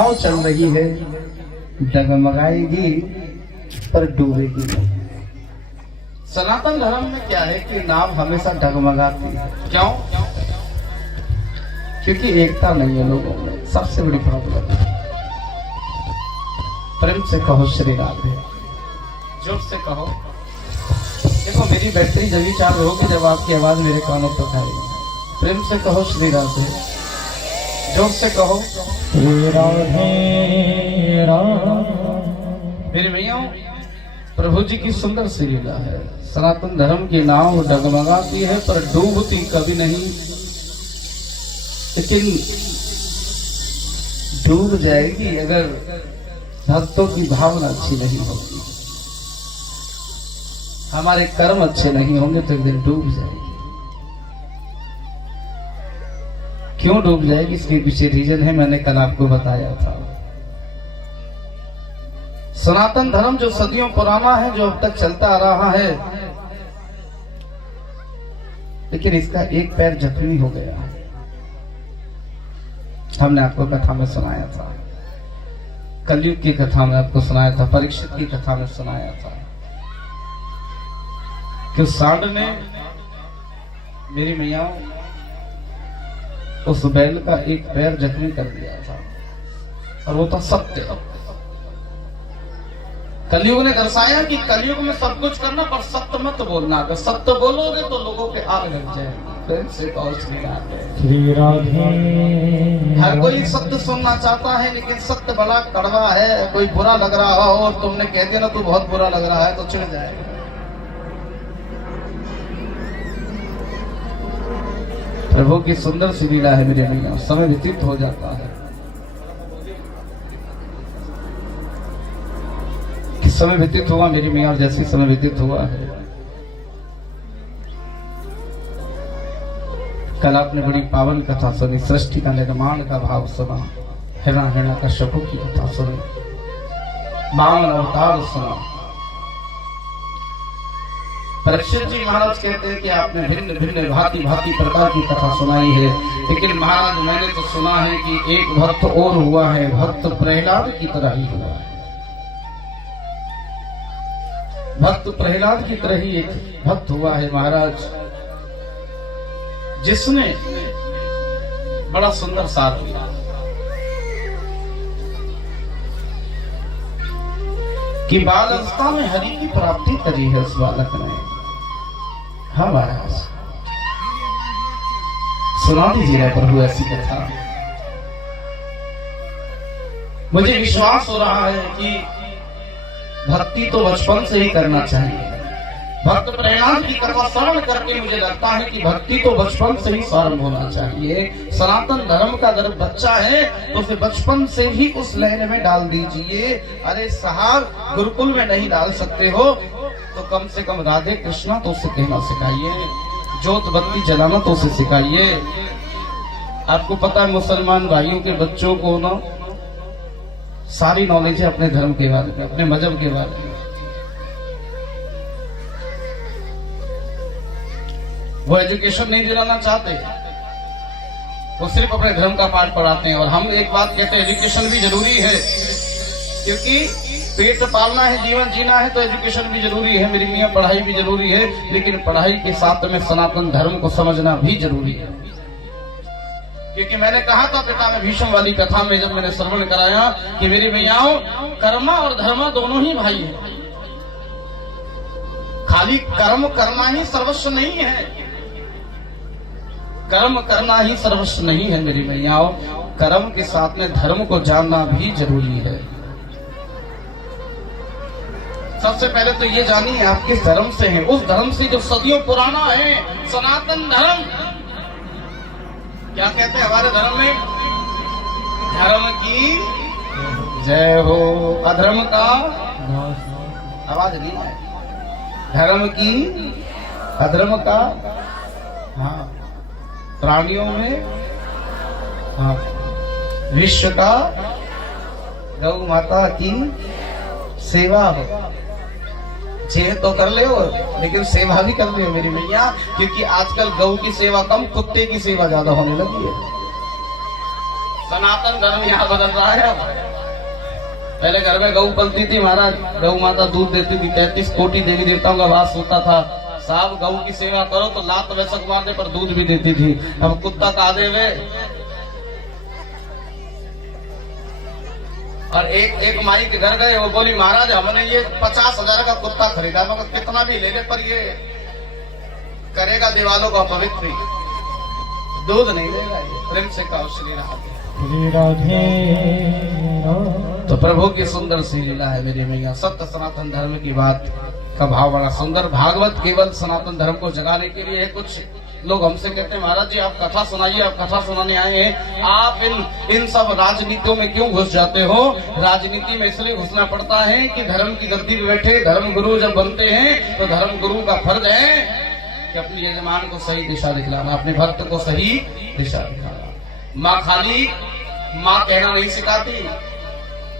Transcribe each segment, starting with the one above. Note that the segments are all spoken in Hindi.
नाव चल रही है, डगमगाएगी पर डूबेगी नहीं। सनातन धर्म में क्या है कि नाव हमेशा डगमगाती है। क्यों? क्योंकि एकता नहीं है लोगों में, सबसे बड़ी प्रॉब्लम है। प्रेम से कहो श्री राधे, जोर से कहो। देखो मेरी बैटरी जब ही चार्ज होगी जब आपकी आवाज मेरे कानों पर उठाएगी। प्रेम से कहो श्री राधे, जोर से कहो राधे मेरे भैया। प्रभु जी की सुंदर सी लीला है। सनातन धर्म की नाव डगमगाती है पर डूबती कभी नहीं, लेकिन डूब जाएगी अगर भक्तों की भावना अच्छी नहीं होगी, हमारे कर्म अच्छे नहीं होंगे तो एक दिन डूब जाएगी। क्यों डूब जाएगी इसके पीछे रीजन है, मैंने कल आपको बताया था। सनातन धर्म जो सदियों पुराना है, जो अब तक चलता आ रहा है, लेकिन इसका एक पैर जख्मी हो गया है। हमने आपको कथा में सुनाया था, कलयुग की कथा में आपको सुनाया था, परीक्षित की कथा में सुनाया था कि उस सांड ने मेरी मैया उस बैल का एक पैर जख्मी कर दिया था, और वो था सत्य। कलयुग ने दर्शाया कि कलयुग में सब कुछ करना पर सत्य मत बोलना, अगर सत्य बोलोगे तो लोगों के आग लग जाएगी। प्रेम से कहो श्री राधे। हर कोई सत्य सुनना चाहता है, लेकिन सत्य बड़ा कड़वा है। कोई बुरा लग रहा हो और तुमने कह दिया ना तू बहुत बुरा लग रहा है, तो चिढ़ जाएगा। प्रभु की सुंदर सी लीला है मेरे भैया। समय व्यतीत हो जाता है, समय व्यतीत हुआ मेरी मैया, और जैसे समय व्यतीत हुआ है, कल आपने बड़ी पावन कथा सुनी, सृष्टि का निर्माण का भाव सुना, हिरण्यकश्यप का शपु की कथा सुनी, वामन अवतार सुना। परीक्षित जी महाराज कहते हैं कि आपने भिन्न भिन्न भांति भांति प्रकार की कथा सुनाई है, लेकिन महाराज मैंने तो सुना है कि एक भक्त और हुआ है, भक्त प्रहलाद की तरह ही हुआ है। भक्त प्रहलाद की तरह ही एक भक्त हुआ है महाराज, जिसने बड़ा सुंदर साथ दिया कि बाल अवस्था में हरि की प्राप्ति करी है उस बालक ने। हाँ महाराज, सुना दीजिए प्रभु ऐसी कथा। मुझे विश्वास हो रहा है कि भक्ति तो बचपन से ही करना चाहिए। भक्त प्रहलाद की कथा श्रवण करके मुझे लगता है कि भक्ति तो बचपन से ही प्रारंभ होना चाहिए। सनातन धर्म का अगर बच्चा है तो उसे बचपन से ही उस लहर में डाल दीजिए। अरे साहब, गुरुकुल में नहीं डाल सकते हो तो कम से कम राधे कृष्णा तो उसे कहना सिखाइए, जोत बत्ती जलाना तो उसे सिखाइए। आपको पता है मुसलमान भाइयों के बच्चों को ना सारी नॉलेज है अपने धर्म के बारे में, अपने मजहब के बारे में। वो एजुकेशन नहीं दिलाना चाहते, वो सिर्फ अपने धर्म का पाठ पढ़ाते हैं। और हम एक बात कहते हैं, एजुकेशन भी जरूरी है, क्योंकि पेट पालना है, जीवन जीना है, तो एजुकेशन भी जरूरी है मेरी मियां, पढ़ाई भी जरूरी है। लेकिन पढ़ाई के साथ में सनातन धर्म को समझना भी जरूरी है, क्योंकि मैंने कहा था पिता में भीष्म वाली कथा में जब मैंने श्रवण कराया कि मेरी मैयाओं, कर्मा और धर्मा दोनों ही भाई हैं। खाली कर्म करना ही सर्वस्व नहीं है, कर्म करना ही सर्वस्व नहीं है मेरी मैयाओं। कर्म के साथ में धर्म को जानना भी जरूरी है। सबसे पहले तो ये जानिए आप किस धर्म से हैं, उस धर्म से जो सदियों पुराना है, सनातन धर्म। क्या कहते हैं हमारे धर्म में? धर्म की जय हो, अधर्म का आवाज नहीं है। धर्म की, अधर्म का, हाँ, प्राणियों में, हाँ, विश्व का, गौ माता की सेवा हो। सेवा तो कर ले हो, लेकिन सेवा भी कर ले मेरी मैया, क्योंकि आजकल गौ की सेवा कम, कुत्ते की सेवा ज्यादा होने लगी है। सनातन धर्म यहाँ बदल रहा है। पहले घर में गऊ पलती थी महाराज, गऊ माता दूध देती थी, 33 कोटि देवी देवताओं का वास होता था। साहब गऊ की सेवा करो तो लात वैसक मारने पर दूध भी देती थी। अब कुत्ता कादे हुए और एक माई के घर गए, वो बोली महाराज हमने ये 50,000 का कुत्ता खरीदा, मगर कितना भी लेने पर ये करेगा दीवालों का पवित्र, दूध नहीं देगा। प्रेम से कहो श्री राधे। तो प्रभु की सुंदर सी लीला है मेरे मैया। सत्य सनातन धर्म की बात का भाव बड़ा सुंदर। भागवत केवल सनातन धर्म को जगाने के लिए है। कुछ लोग हमसे कहते हैं महाराज जी आप कथा सुनाइए, आप कथा सुनाने आए हैं, आप इन सब राजनीतियों में क्यों घुस जाते हो? राजनीति में इसलिए घुसना पड़ता है कि धर्म की गद्दी पे बैठे धर्म गुरु जब बनते हैं तो धर्म गुरु का फर्ज है कि अपने यजमान को सही दिशा दिखलाना, अपने भक्त को सही दिशा दिखाना। माँ खाली माँ कहना नहीं सिखाती,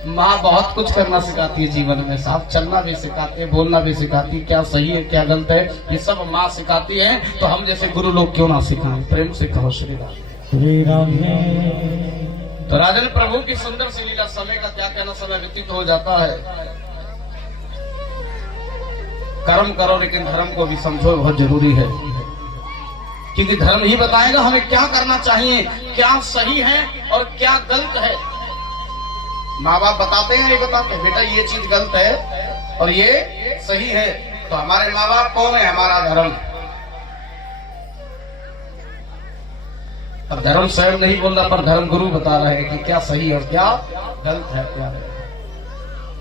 माँ बहुत कुछ करना सिखाती है जीवन में। साफ चलना भी सिखाती है, बोलना भी सिखाती है, क्या सही है क्या गलत है ये सब माँ सिखाती है। तो हम जैसे गुरु लोग क्यों ना सिखाएं? प्रेम से कहो श्री राम। तो राजन प्रभु की सुंदर सी लीला, समय का क्या कहना, समय व्यतीत हो जाता है। कर्म करो लेकिन धर्म को भी समझो, बहुत जरूरी है, क्योंकि धर्म ही बताएगा हमें क्या करना चाहिए, क्या सही है और क्या गलत है। माँ बाप बताते हैं, नहीं बताते बेटा ये चीज गलत है और ये सही है। तो हमारे माँ बाप कौन है? हमारा धर्म। अब धर्म स्वयं नहीं बोल रहा पर धर्म गुरु बता रहे हैं कि क्या सही और क्या गलत है, क्या है।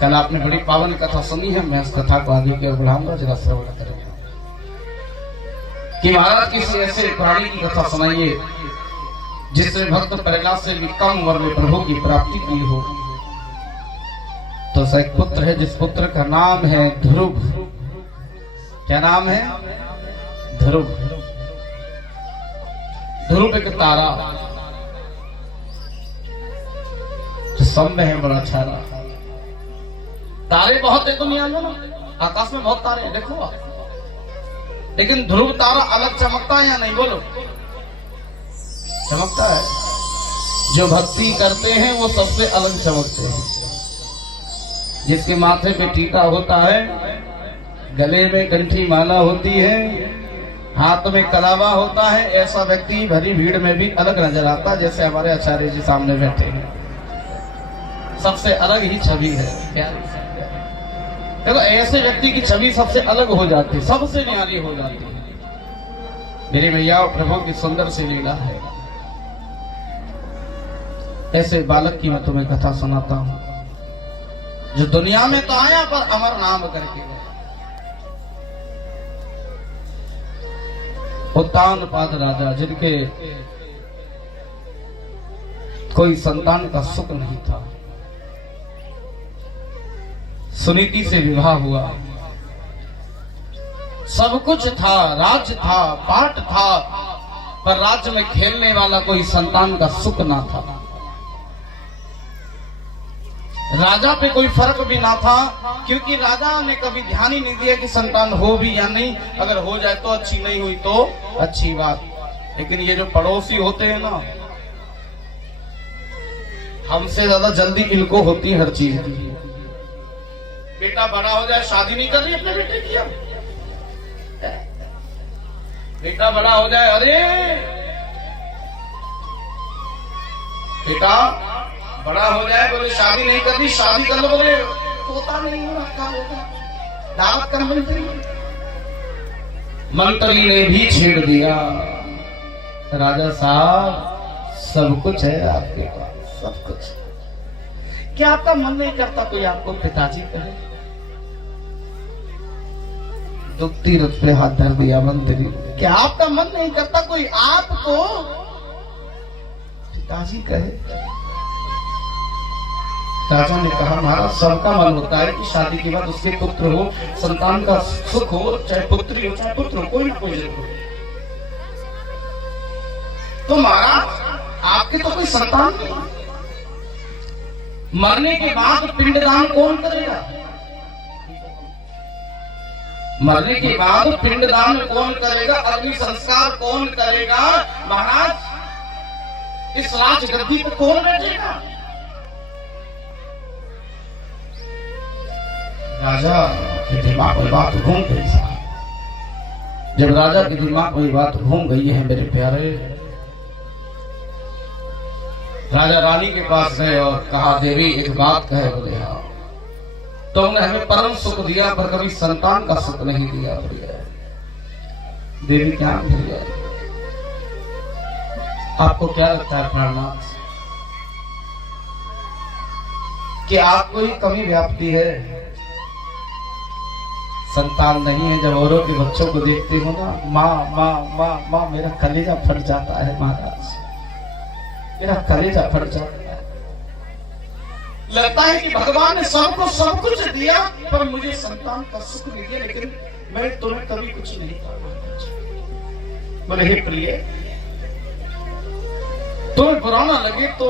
कल आपने बड़ी पावन कथा सुनी है, मैं उस कथा को आगे की ओर बढ़ाऊंगा, जरा श्रवण करेंगे कि महाराज किसी ऐसे प्राणी की कथा सुनाइए जिससे भक्त प्रहलाद से भी कम उम्र में प्रभु की प्राप्ति की हो। तो एक पुत्र है जिस पुत्र का नाम है ध्रुव। क्या नाम है? ध्रुव। ध्रुव एक तारा जो सब में है, बड़ा अच्छा रहा। तारे बहुत है दुनिया में ना, आकाश में बहुत तारे हैं, देखो आप। लेकिन ध्रुव तारा अलग चमकता है या नहीं? बोलो, चमकता है। जो भक्ति करते हैं वो सबसे अलग चमकते हैं। जिसके माथे पे टीका होता है, गले में कंठी माला होती है, हाथ में कलावा होता है, ऐसा व्यक्ति भरी भीड़ में भी अलग नजर आता है। जैसे हमारे आचार्य जी सामने बैठे हैं, सबसे अलग ही छवि है। क्या देखो, ऐसे व्यक्ति की छवि सबसे अलग हो जाती है, सबसे न्यारी हो जाती है। मेरे भैया प्रभु की सुंदर सी लीला है। ऐसे बालक की मैं तुम्हें कथा सुनाता हूं जो दुनिया में तो आया पर अमर नाम करके गया। उत्तानपाद राजा, जिनके कोई संतान का सुख नहीं था, सुनीति से विवाह हुआ, सब कुछ था, राज्य था, पाठ था, पर राज्य में खेलने वाला कोई संतान का सुख ना था। राजा पे कोई फर्क भी ना था, क्योंकि राजा ने कभी ध्यान ही नहीं दिया कि संतान हो भी या नहीं। अगर हो जाए तो अच्छी, नहीं हुई तो अच्छी बात। लेकिन ये जो पड़ोसी होते हैं ना, हमसे ज्यादा जल्दी इनको होती है हर चीज की। बेटा बड़ा हो जाए, शादी नहीं कर रही अपने बेटे की। अब बेटा बड़ा हो जाए, अरे बेटा बड़ा हो जाए, बोले शादी नहीं करनी, शादी कर लो, बोले होता नहीं हो रहा, दावत कर मंत्री ने भी छेड़ दिया। राजा साहब सब कुछ है आपके पास, सब कुछ। क्या आपका मन नहीं करता कोई आपको पिताजी कहे? दुखती रथ पे हाथ धर दिया मंत्री। क्या आपका मन नहीं करता कोई आपको पिताजी कहे? राजा ने कहा महाराज सबका मन होता है कि शादी के बाद उसके पुत्र हो, संतान का सुख हो, चाहे पुत्री हो चाहे पुत्र हो, कोई ना कोई जरूर। तो महाराज आपके तो कोई संतान नहीं, मरने के बाद पिंडदान कौन करेगा? मरने के बाद पिंडदान कौन करेगा? अग्नि संस्कार कौन करेगा? महाराज इस राजगद्दी पे कौन बैठेगा? राजा के दिमाग में बात घूम गई साहब। जब राजा के दिमाग में बात घूम गई है मेरे प्यारे, राजा रानी के पास गए और कहा, देवी एक बात कहे। बोले हाँ। तुमने हमें परम सुख दिया पर कभी संतान का सुख नहीं दिया। देवी क्या भैया, आपको क्या लगता है प्राणनाथ कि आपको ही कमी व्याप्ति है? संतान नहीं है। जब औरों के बच्चों को देखती हो ना, माँ माँ माँ माँ, मेरा कलेजा फट जाता है महाराज, मेरा कलेजा फट जाता है। लगता है कि भगवान ने सबको सब कुछ दिया पर मुझे संतान का सुख नहीं दिया, लेकिन मैं तुम्हें कभी कुछ नहीं कहा। बोले हे प्रिय, तुम्हें बुरा ना लगे तो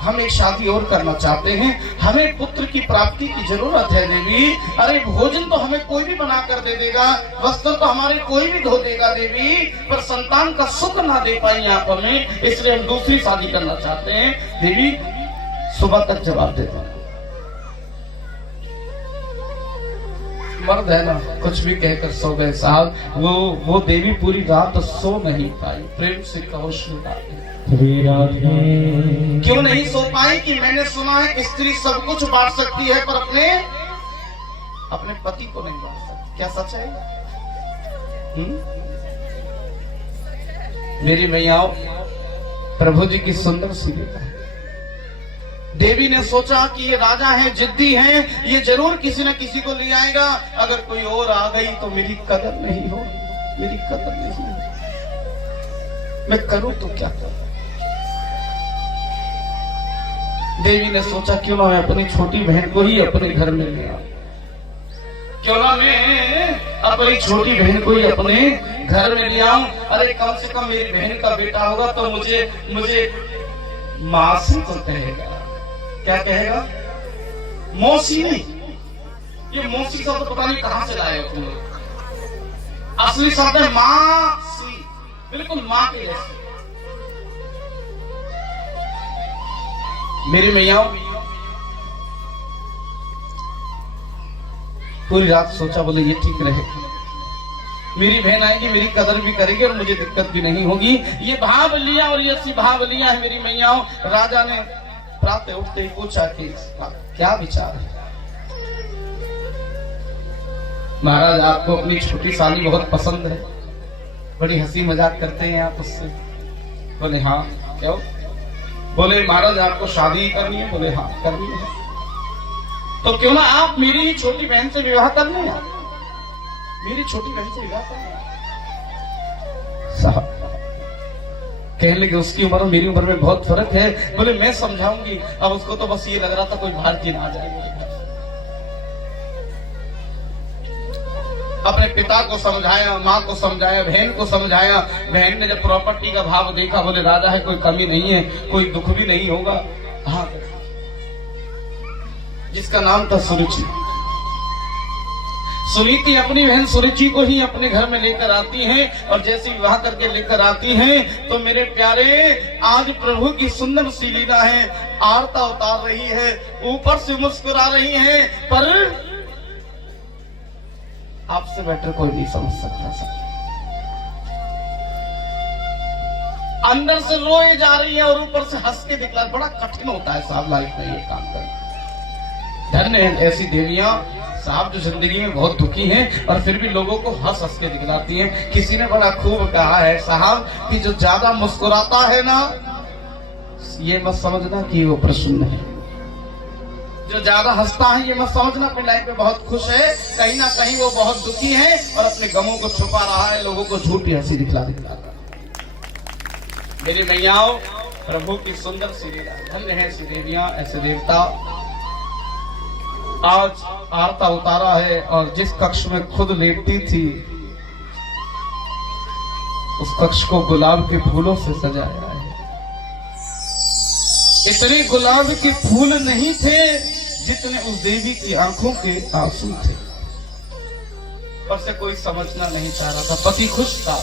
हम एक शादी और करना चाहते हैं, हमें पुत्र की प्राप्ति की जरूरत है देवी। अरे भोजन तो हमें कोई भी बना कर दे देगा, वस्त्र तो हमारे कोई भी धो देगा देवी, पर संतान का सुख ना दे पाई आप हमें, इसलिए हम दूसरी शादी करना चाहते हैं। देवी सुबह तक जवाब देते हैं। मर्द है ना, कुछ भी कहकर सो गए साहब। वो देवी पूरी रात सो नहीं पाई। प्रेम से कहो क्यों नहीं सो पाई? कि मैंने सुना है स्त्री सब कुछ बांट सकती है पर अपने पति को नहीं बांट सकती। क्या सच है? मेरी मैयाओं, प्रभु जी की सुंदर सी लीला। देवी ने सोचा कि ये राजा है, जिद्दी हैं, ये जरूर किसी न किसी को ले आएगा। अगर कोई और आ गई तो मेरी कदर नहीं हो, मेरी कदर नहीं हो, मैं करूं तो क्या करूं? देवी ने सोचा क्यों ना मैं अपनी छोटी बहन को ही अपने घर में ले आऊं, क्यों ना मैं अपनी छोटी बहन को ही अपने घर में ले आऊं। अरे कम से कम मेरी बहन का बेटा होगा तो मुझे मासी तो कहेगा। क्या कहेगा? मौसी नहीं। ये मौसी का तो पता नहीं कहां से लाए हो तुम लोग। असली शब्द है मासी, बिल्कुल मां के जैसे। मेरी मैयाओं, पूरी रात सोचा, बोले ये ठीक रहे, मेरी बहन आएगी, मेरी कदर भी करेगी और मुझे दिक्कत भी नहीं होगी। ये भाव लिया और ये ऐसी भाव लिया है मेरी मैयाओं। राजा ने प्रातः उठते ही पूछा कि क्या विचार है? महाराज आपको अपनी छोटी साली बहुत पसंद है, बड़ी हंसी मजाक करते हैं आप उससे। बोले हाँ। क्यों? बोले महाराज आपको शादी करनी है? बोले हाँ करनी है। तो क्यों ना आप मेरी ही छोटी बहन से विवाह कर लें? मेरी छोटी बहन से विवाह कर लें। साहब कहने लगे उसकी उम्र और मेरी उम्र में बहुत फर्क है। बोले मैं समझाऊंगी। अब उसको तो बस ये लग रहा था कोई भारतीय ना आ जाए। अपने पिता को समझाया, माँ को समझाया, बहन को समझाया। बहन ने जब प्रॉपर्टी का भाव देखा, बोले राजा है, कोई कमी नहीं है, कोई दुख भी नहीं होगा। हाँ, जिसका नाम था सुरुचि। सुनीति अपनी बहन सुरुचि को ही अपने घर में लेकर आती हैं और जैसे विवाह करके लेकर आती हैं तो मेरे प्यारे आज प्रभु की सुंदर सी लीला है। आरता उतार रही है, ऊपर से मुस्कुरा रही है, पर आपसे बेटर कोई नहीं समझ सकता। अंदर से रोए जा रही है और ऊपर से हंस के दिखला। बड़ा कठिन होता है साहब लाइफ में ये काम करना। धन्य है ऐसी देवियां साहब जो जिंदगी में बहुत दुखी हैं और फिर भी लोगों को हंस हंस के दिखलाती हैं। किसी ने बड़ा खूब कहा है साहब कि जो ज्यादा मुस्कुराता है ना, ये मत समझना कि वो प्रसन्न है। जो ज्यादा हंसता है ये मत समझना अपनी लाइफ में बहुत खुश है, कहीं ना कहीं वो बहुत दुखी है और अपने गमों को छुपा रहा है, लोगों को झूठी हंसी दिखला। मेरी मैयाओं, प्रभु की सुंदर सी लीला। धन्य है ऐसी देवियां, ऐसे देवता। आज आरता उतारा है और जिस कक्ष में खुद लेटती थी उस कक्ष को गुलाब के फूलों से सजाया है। इतने गुलाब के फूल नहीं थे जितने उस देवी की आंखों के आंसू थे। पर से कोई समझना नहीं चाह रहा था। पति खुश था।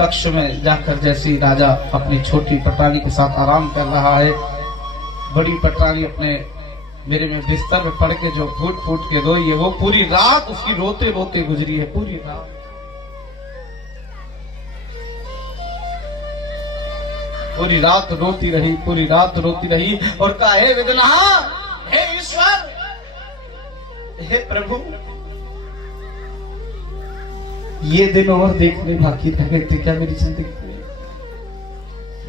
कक्ष में जाकर जैसे राजा अपनी छोटी पटरानी के साथ आराम कर रहा है, बड़ी पटरानी अपने मेरे में बिस्तर में पड़ के जो फूट फूट के रोई है, वो पूरी रात उसकी रोते रोते गुजरी है। पूरी रात रोती रही, पूरी रात रोती रही और कहा, हे विघ्नहर, हे ईश्वर, हे प्रभु, ये दिन और देखने बाकी रह गए थे क्या मेरी जिंदगी में?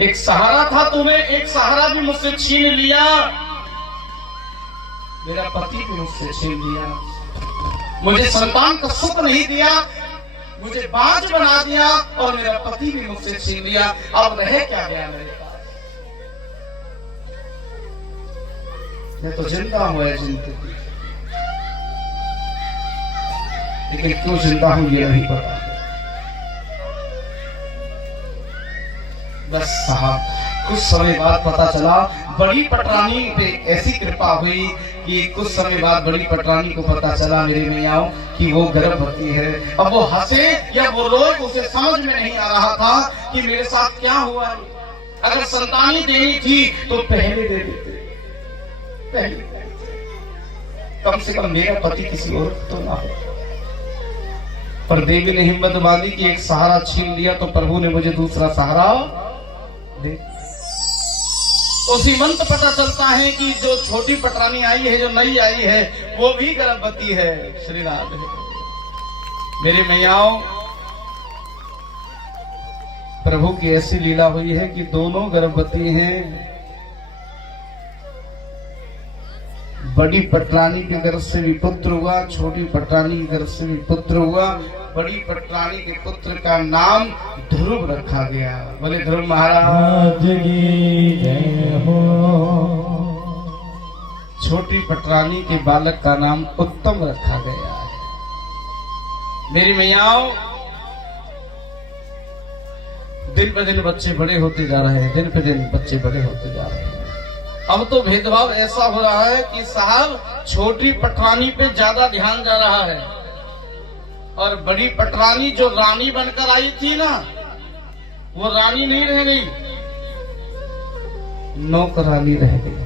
एक सहारा था तुम्हें, एक सहारा भी मुझसे छीन लिया। मेरा पति भी मुझसे छीन लिया, मुझे संतान का सुख नहीं दिया, मुझे बांझ बना दिया और मेरा पति भी मुझसे छीन लिया। अब रह क्या गया मेरे पास? मैं तो जिंदा हूं है जिंदगी, लेकिन क्यों जिंदा हूं ये नहीं पता। बस साहब, कुछ समय बाद पता चला, बड़ी पटरानी पे ऐसी कृपा हुई कि कुछ समय बाद बड़ी पटरानी को पता चला मेरे मैयाओं कि वो गर्भवती है। अब वो हंसे या वो रोए, उसे समझ में नहीं आ रहा था कि मेरे साथ क्या हुआ है। अगर संतानी देनी थी तो पहले दे देते, पहले कम से कम मेरा पति किसी और तो ना हो। पर देवी ने हिम्मत बांधी कि एक सहारा छीन लिया तो प्रभु ने मुझे दूसरा सहारा दे। उसी मंत्र पता चलता है कि जो छोटी पटरानी आई है, जो नई आई है, वो भी गर्भवती है। श्री राधे। मेरे मैयाओं, प्रभु की ऐसी लीला हुई है कि दोनों गर्भवती हैं। बड़ी पटरानी के गर्भ से भी पुत्र हुआ, छोटी पटरानी के गर्भ से भी पुत्र हुआ। बड़ी पटरानी के पुत्र का नाम ध्रुव रखा गया। बोले ध्रुव महाराज की जय हो। छोटी पटरानी के बालक का नाम उत्तम रखा गया है। मेरी मैयाओं, दिन पे दिन बच्चे बड़े होते जा रहे हैं, दिन पे दिन बच्चे बड़े होते जा रहे हैं। अब तो भेदभाव ऐसा हो रहा है कि साहब छोटी पटरानी पे ज्यादा ध्यान जा रहा है और बड़ी पटरानी जो रानी बनकर आई थी ना, वो रानी नहीं रह गई, नौकरानी रह गई।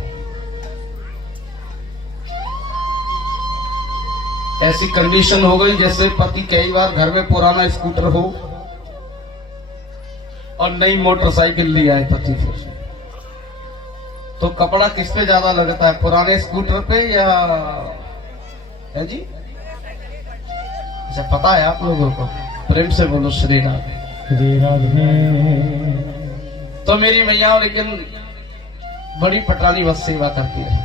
ऐसी कंडीशन हो गई जैसे पति कई बार घर में पुराना स्कूटर हो और नई मोटरसाइकिल ली आए पति, फिर तो कपड़ा किस पे ज्यादा लगता है, पुराने स्कूटर पे या है जी? अच्छा, पता है आप लोगों को? प्रेम से बोलो श्री राधे। श्री राधे। तो मेरी मैया, लेकिन बड़ी पटरानी बस सेवा करती है।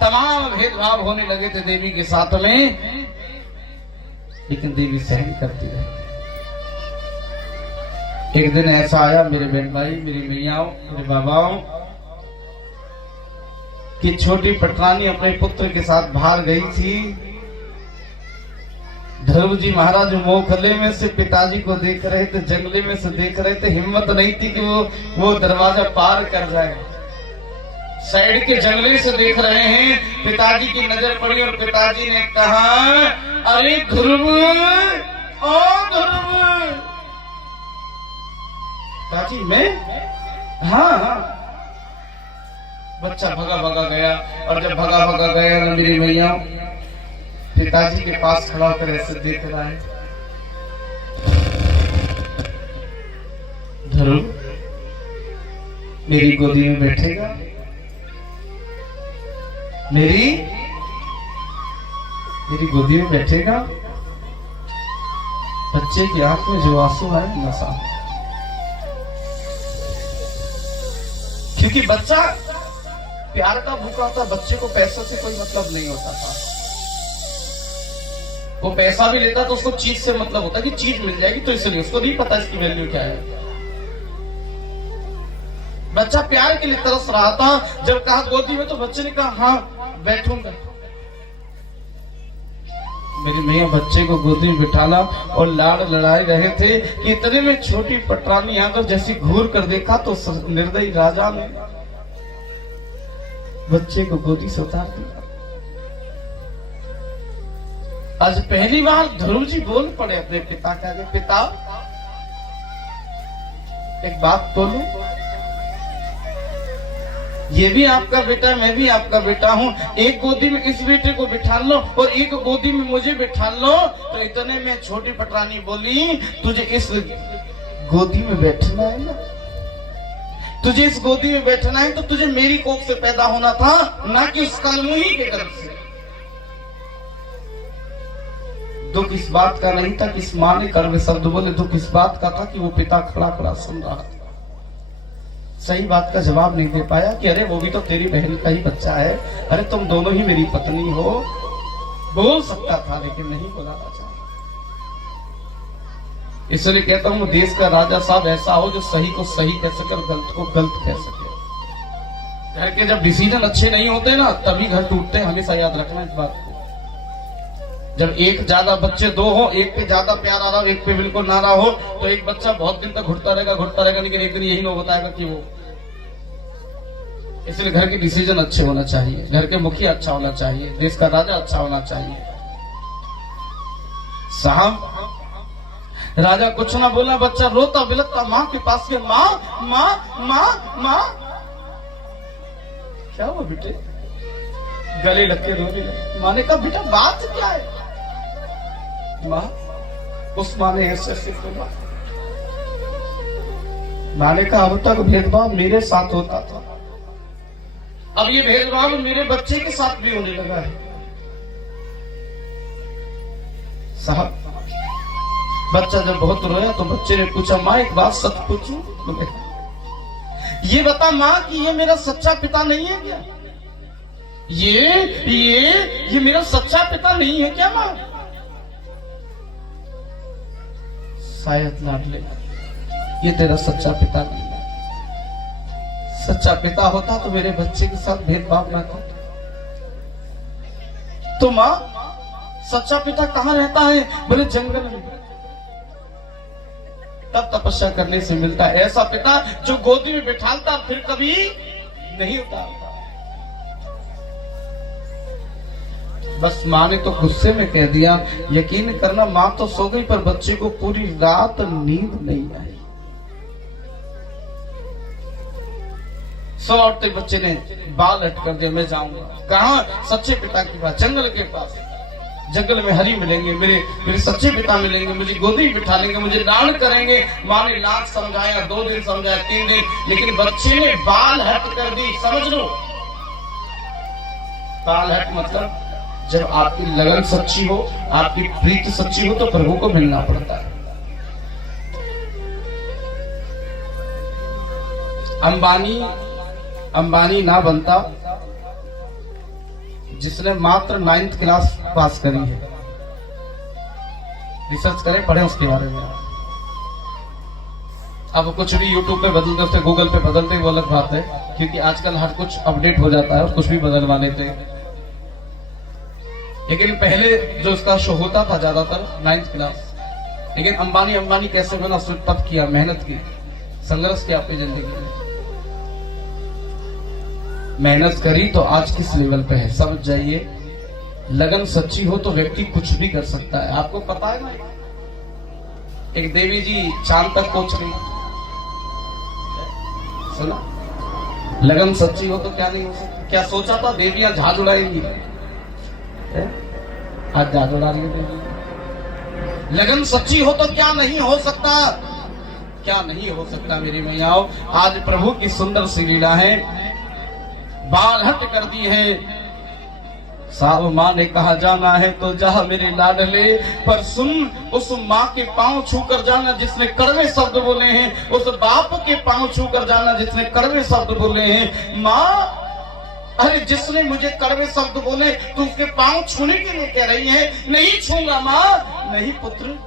तमाम भेदभाव होने लगे थे देवी के साथ में, लेकिन देवी सहन करती है। एक दिन ऐसा आया मेरे बहन भाई, मेरी मैयाओं, मेरे बाबाओं, कि छोटी पटरानी अपने पुत्र के साथ बाहर गई थी। ध्रुव जी महाराज मोखले में से पिताजी को देख रहे थे, जंगले में से देख रहे थे। हिम्मत नहीं थी कि वो दरवाजा पार कर जाए। साइड के जंगले से देख रहे हैं, पिताजी की नजर पड़ी और पिताजी ने कहा, अरे ध्रुव, ओ ध्रुव। पिताजी मैं? हाँ। बच्चा भगा भगा गया, और जब भगा भगा गया ना मेरी मैया, पिताजी के पास खड़ा होकर ऐसे देख रहा है। ध्रुव मेरी गोदी में बैठेगा? मेरी गोदी में बैठेगा? बच्चे की आंख में जो आंसू आए नशा, क्योंकि बच्चा प्यार का भूखा होता। बच्चे को पैसों से कोई मतलब नहीं होता था। वो पैसा भी लेता तो उसको चीज से मतलब होता कि चीज मिल जाएगी, तो इसलिए उसको नहीं पता इसकी वैल्यू क्या है। बच्चा प्यार के लिए तरस रहा था। जब कहा गोदी में, तो बच्चे ने कहा हाँ बैठूंगा। मेरी मैया बच्चे को गोदी में बिठाला और लाड़ लड़ाए रहे थे कि इतने में छोटी पटरानी आकर जैसी घूर कर देखा तो निर्दयी राजा ने बच्चे को गोदी से उतार दिया। आज पहली बार ध्रुव जी बोल पड़े अपने पिता के आगे, पिता एक बात बोलूं, ये भी आपका बेटा, मैं भी आपका बेटा हूं। एक गोदी में इस बेटे को बिठा लो और एक गोदी में मुझे बिठा लो। तो इतने में छोटी पटरानी बोली, तुझे इस गोदी में बैठना है ना, तुझे इस गोदी में बैठना है तो तुझे मेरी कोख से पैदा होना था, ना कि उस कालमुही के गर्भ से। दुख इस बात का नहीं था कि इस मां ने कड़वे शब्द बोले, दुख इस बात का था कि वो पिता खड़ा खड़ा सुन रहा था। सही बात का जवाब नहीं दे पाया कि अरे वो भी तो तेरी बहन का ही बच्चा है, अरे तुम दोनों ही मेरी पत्नी हो। बोल सकता था लेकिन नहीं बोला राजा। इसलिए कहता हूं देश का राजा साहब ऐसा हो जो सही को सही कह सके और गलत को गलत कह सके। घर के जब डिसीजन अच्छे नहीं होते ना तभी घर टूटते हैं, हमेशा याद रखना इस बात को। जब एक ज्यादा बच्चे दो हो, एक पे ज्यादा प्यार आ रहा हो, एक पे बिल्कुल ना रहा हो, तो एक बच्चा बहुत दिन तक घुटता रहेगा, लेकिन एक दिन यही ना बताएगा कि वो। इसलिए घर के डिसीजन अच्छे होना चाहिए, घर के मुखिया अच्छा होना चाहिए, देश का राजा अच्छा होना चाहिए। साहब राजा कुछ ना बोला, बच्चा रोता बिलखता माँ के पास के, माँ माँ माँ माँ। क्या हुआ बेटे? गले लग के रोने लगे। माँ ने कहा बेटा बात क्या है? माँ, उस माँ ने ऐसे ऐसे बोला। माँ ने कहा अब तक भेदभाव मेरे साथ होता था, अब ये भेदभाव मेरे बच्चे के साथ भी होने लगा है। साहब बच्चा जब बहुत रोया तो बच्चे ने पूछा, माँ एक बात सच पूछूं? ये बता माँ कि ये मेरा सच्चा पिता नहीं है क्या? ये मेरा सच्चा पिता नहीं है क्या माँ? शायद लाडले ये तेरा सच्चा पिता नहीं है। सच्चा पिता होता तो मेरे बच्चे के साथ भेदभाव ना करता। तो माँ सच्चा पिता कहाँ रहता है? बोले जंगल में। तब तपस्या करने से मिलता है ऐसा पिता जो गोदी में बिठालता फिर कभी नहीं उतारता। बस माँ ने तो गुस्से में कह दिया। यकीन करना माँ तो सो गई पर बच्चे को पूरी रात नींद नहीं आई। सौते बच्चे ने बाल हट कर दिया, मैं जाऊंगा। कहा? सच्चे पिता के पास, जंगल के पास। जंगल में हरी मिलेंगे, मेरे सच्चे पिता मिलेंगे, मुझे गोदी बिठा लेंगे, मुझे लाड़ करेंगे। माँ ने लाख समझाया, 2 दिन समझाया, 3 दिन, लेकिन बच्चे ने बाल हट कर दी। समझ लो बाल हट मतलब जब आपकी लगन सच्ची हो, आपकी प्रीति सच्ची हो तो प्रभु को मिलना पड़ता है। अंबानी ना बनता जिसने मात्र 9th क्लास पास करी है। रिसर्च करें, पढ़ें उसके बारे में। अब कुछ भी यूट्यूब पे बदलते होते, गूगल पे बदलते, वो अलग बात है, क्योंकि आजकल हर कुछ अपडेट हो जाता है और कुछ भी बदलवा लेते हैं। लेकिन पहले जो उसका शो होता था ज्यादातर 9th क्लास। लेकिन अंबानी कैसे बना? उसने तप किया, मेहनत की, संघर्ष किया अपनी जिंदगी में। मेहनत करी तो आज किस लेवल पे है समझ जाइए। लगन सच्ची हो तो व्यक्ति कुछ भी कर सकता है। आपको पता है ना, एक देवी जी चांद तक पहुंच गई। सुना? लगन सच्ची हो तो क्या नहीं हो सकता। क्या सोचा था देवियां झाड़ उड़ाएंगी? आज झाड़ उड़ा रही है। लगन सच्ची हो तो क्या नहीं हो सकता, क्या नहीं हो सकता मेरी मैयाओं। आज प्रभु की सुंदर सी लीला है, बाल हट कर दी है। साहब माँ ने कहा जाना है तो जा मेरे लाडले, पर सुन उस माँ के पांव छूकर जाना जिसने कड़वे शब्द बोले हैं, उस बाप के पांव छूकर जाना जिसने कड़वे शब्द बोले हैं। माँ अरे जिसने मुझे कड़वे शब्द बोले तो उसके पांव छूने के लिए कह रही है। नहीं छूंगा माँ, नहीं पुत्र।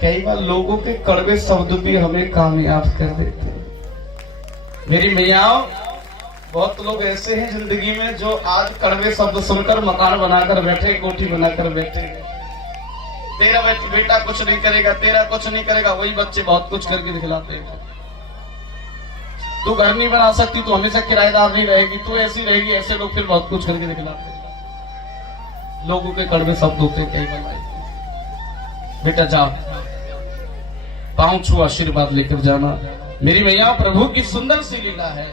कई बार लोगों के कड़वे शब्द भी हमें कामयाब कर देते हैं। मेरी मैयाओं बहुत लोग ऐसे हैं जिंदगी में जो आज कड़वे शब्द सुनकर मकान बनाकर बैठे, कोठी बनाकर बैठे। तेरा बेटा कुछ नहीं करेगा, तेरा कुछ नहीं करेगा। वही बच्चे बहुत कुछ करके दिखलाते हैं। तू घर नहीं बना सकती, तू हमेशा किराएदार नहीं रहेगी, तू ऐसी रहेगी। ऐसे लोग फिर बहुत कुछ करके दिखलाते हैं। लोगों के कड़वे शब्द होते हैं कई बार। बेटा जाओ, पांव छू आशीर्वाद लेकर जाना। मेरी मैया प्रभु की सुंदर सी लीला है।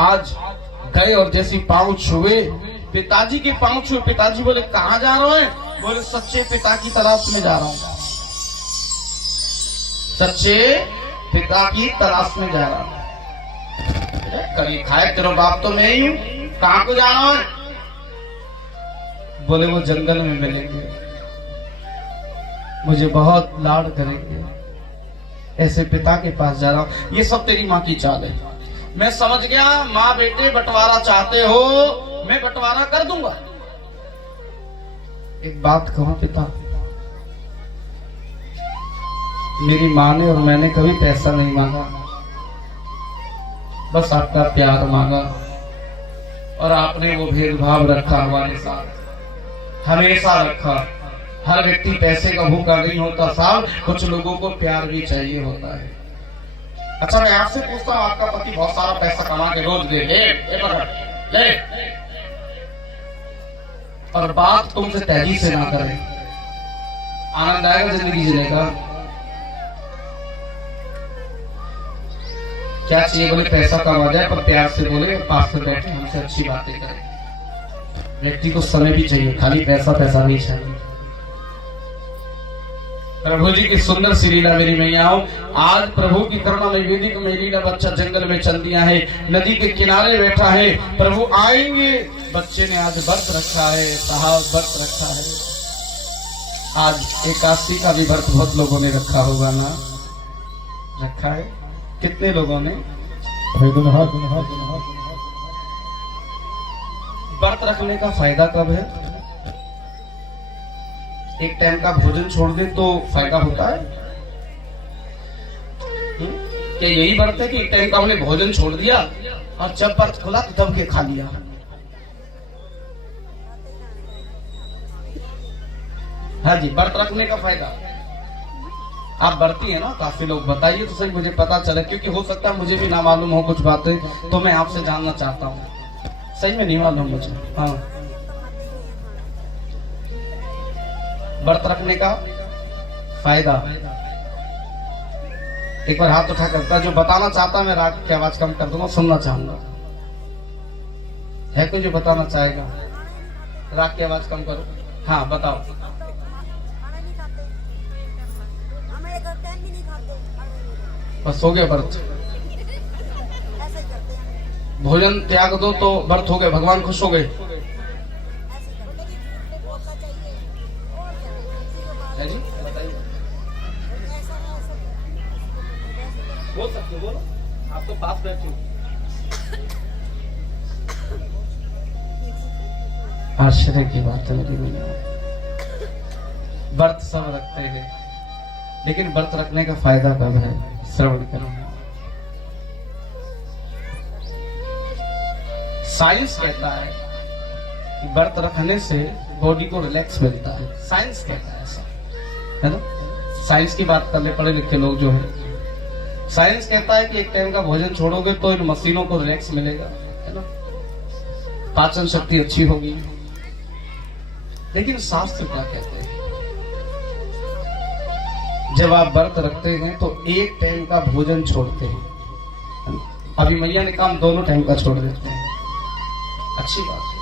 आज गए और जैसी पांव छुए, पिताजी के पांव छुए, पिताजी बोले कहां जा रहे हैं? बोले सच्चे पिता की तलाश में जा रहा हूं, सच्चे पिता की तलाश में जा रहा हूं। कभी खाए तेरा बाप तो मैं ही हूं, कहां को जा रहा है? बोले वो जंगल में मिलेंगे, मुझे बहुत लाड करेंगे, ऐसे पिता के पास जा रहा हूं। ये सब तेरी माँ की चाल है। मैं समझ गया, माँ बेटे बंटवारा चाहते हो, मैं बंटवारा कर दूंगा। एक बात कहूं पिता, मेरी माँ ने और मैंने कभी पैसा नहीं मांगा, बस आपका प्यार मांगा। और आपने वो भेदभाव रखा हमारे साथ, हमेशा रखा। हर व्यक्ति पैसे का भूखा नहीं होता साहब, कुछ लोगों को प्यार भी चाहिए होता है। अच्छा मैं आपसे पूछता हूँ, आपका पति बहुत सारा पैसा कमा के रोज दे ले, और बात तुमसे तेजी से ना करे, आनंद आएगा जिंदगी जीने का? क्या चाहिए? बोले पैसा कमा जाए पर प्यार से बोले, पास में बैठे हमसे अच्छी बातें करें। व्यक्ति को समय भी चाहिए, खाली पैसा पैसा नहीं चाहिए। प्रभु जी की सुंदर सी लीला मेरी मैयाओं। आज प्रभु की करुणा में वेदिक में लीला, बच्चा जंगल में चल दिया है, नदी के किनारे बैठा है। प्रभु आएंगे, बच्चे ने आज व्रत रखा है साहब, व्रत रखा है। आज एकादशी का भी व्रत बहुत लोगों ने रखा होगा ना? रखा है? कितने लोगों ने? व्रत रखने का फायदा कब है? एक टाइम का भोजन छोड़ दे तो फायदा होता है? क्या यही व्रत है कि एक टाइम का हमने भोजन छोड़ दिया और जब व्रत खुला तो दब के खा लिया? हाँ जी, व्रत रखने का फायदा। आप व्रती है ना काफी लोग, बताइए तो सही, मुझे पता चले, क्योंकि हो सकता है मुझे भी ना मालूम हो कुछ बातें, तो मैं आपसे जानना चाहता हूँ। सही में नहीं मालूम मुझे। हाँ, व्रत रखने का फायदा एक बार हाथ उठा करता, जो बताना चाहता मैं राग की आवाज कम कर दूंगा, सुनना चाहूंगा। है कोई जो बताना चाहेगा? राग की आवाज कम करो। हाँ बताओ। बस हो गया व्रत? भोजन त्याग दो तो व्रत हो गए, भगवान खुश हो गए? जी बताइए। बोल सकते हो, बोलो, आप तो पास बैठे हो। आश्चर्य की बात है मेरी मैया। व्रत सब रखते हैं, लेकिन व्रत रखने का फायदा कब है? श्रवण करो। साइंस कहता है कि व्रत रखने से बॉडी को रिलैक्स मिलता है। साइंस कहता है ऐसा, है ना? साइंस की बात कर ले पढ़े लिखे लोग जो है। साइंस कहता है कि एक टाइम का भोजन छोड़ोगे तो इन मशीनों को रिलैक्स मिलेगा, है ना? पाचन शक्ति अच्छी होगी। लेकिन शास्त्र क्या कहते हैं? जब आप व्रत रखते हैं तो एक टाइम का भोजन छोड़ते हैं। अभी मैया ने काम दोनों टाइम का छोड़ देते हैं, अच्छी बात है।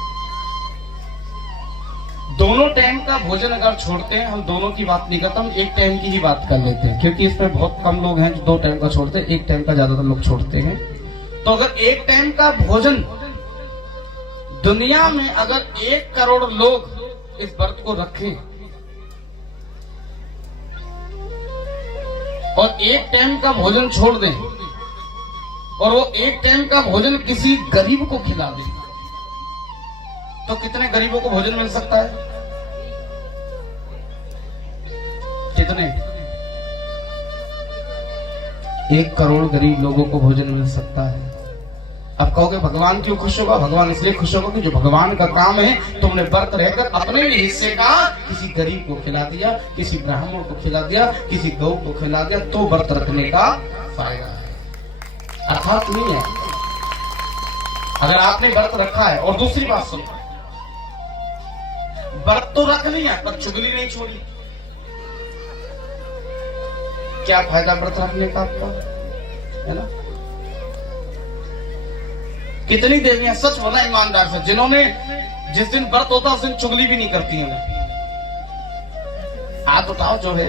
दोनों टाइम का भोजन अगर छोड़ते हैं, हम दोनों की बात नहीं करते, हम एक टाइम की ही बात कर लेते हैं, क्योंकि इसमें बहुत कम लोग हैं जो दो टाइम का छोड़ते हैं, एक टाइम का ज्यादातर लोग छोड़ते हैं। तो अगर एक टाइम का भोजन, दुनिया में अगर 1 करोड़ लोग इस व्रत को रखें और एक टाइम का भोजन छोड़ दें, और वो एक टाइम का भोजन किसी गरीब को खिला दें, तो कितने गरीबों को भोजन मिल सकता है? कितने? 1 करोड़ गरीब लोगों को भोजन मिल सकता है। अब कहोगे भगवान क्यों खुश होगा? भगवान इसलिए खुश होगा कि जो भगवान का काम है, तुमने व्रत रहकर अपने भी हिस्से का किसी गरीब को खिला दिया, किसी ब्राह्मण को खिला दिया, किसी गौ को खिला दिया, तो व्रत रखने का फायदा है। अर्थात नहीं है अगर आपने व्रत रखा है। और दूसरी बात सुनो, व्रत तो रख लिया पर चुगली नहीं छोड़ी। क्या फायदा व्रत रखने का आपका, है ना? कितनी देवियां, सच बोला ईमानदार से, जिन्होंने जिस दिन व्रत होता उस दिन चुगली भी नहीं करती हैं। हाथ उठाओ जो है।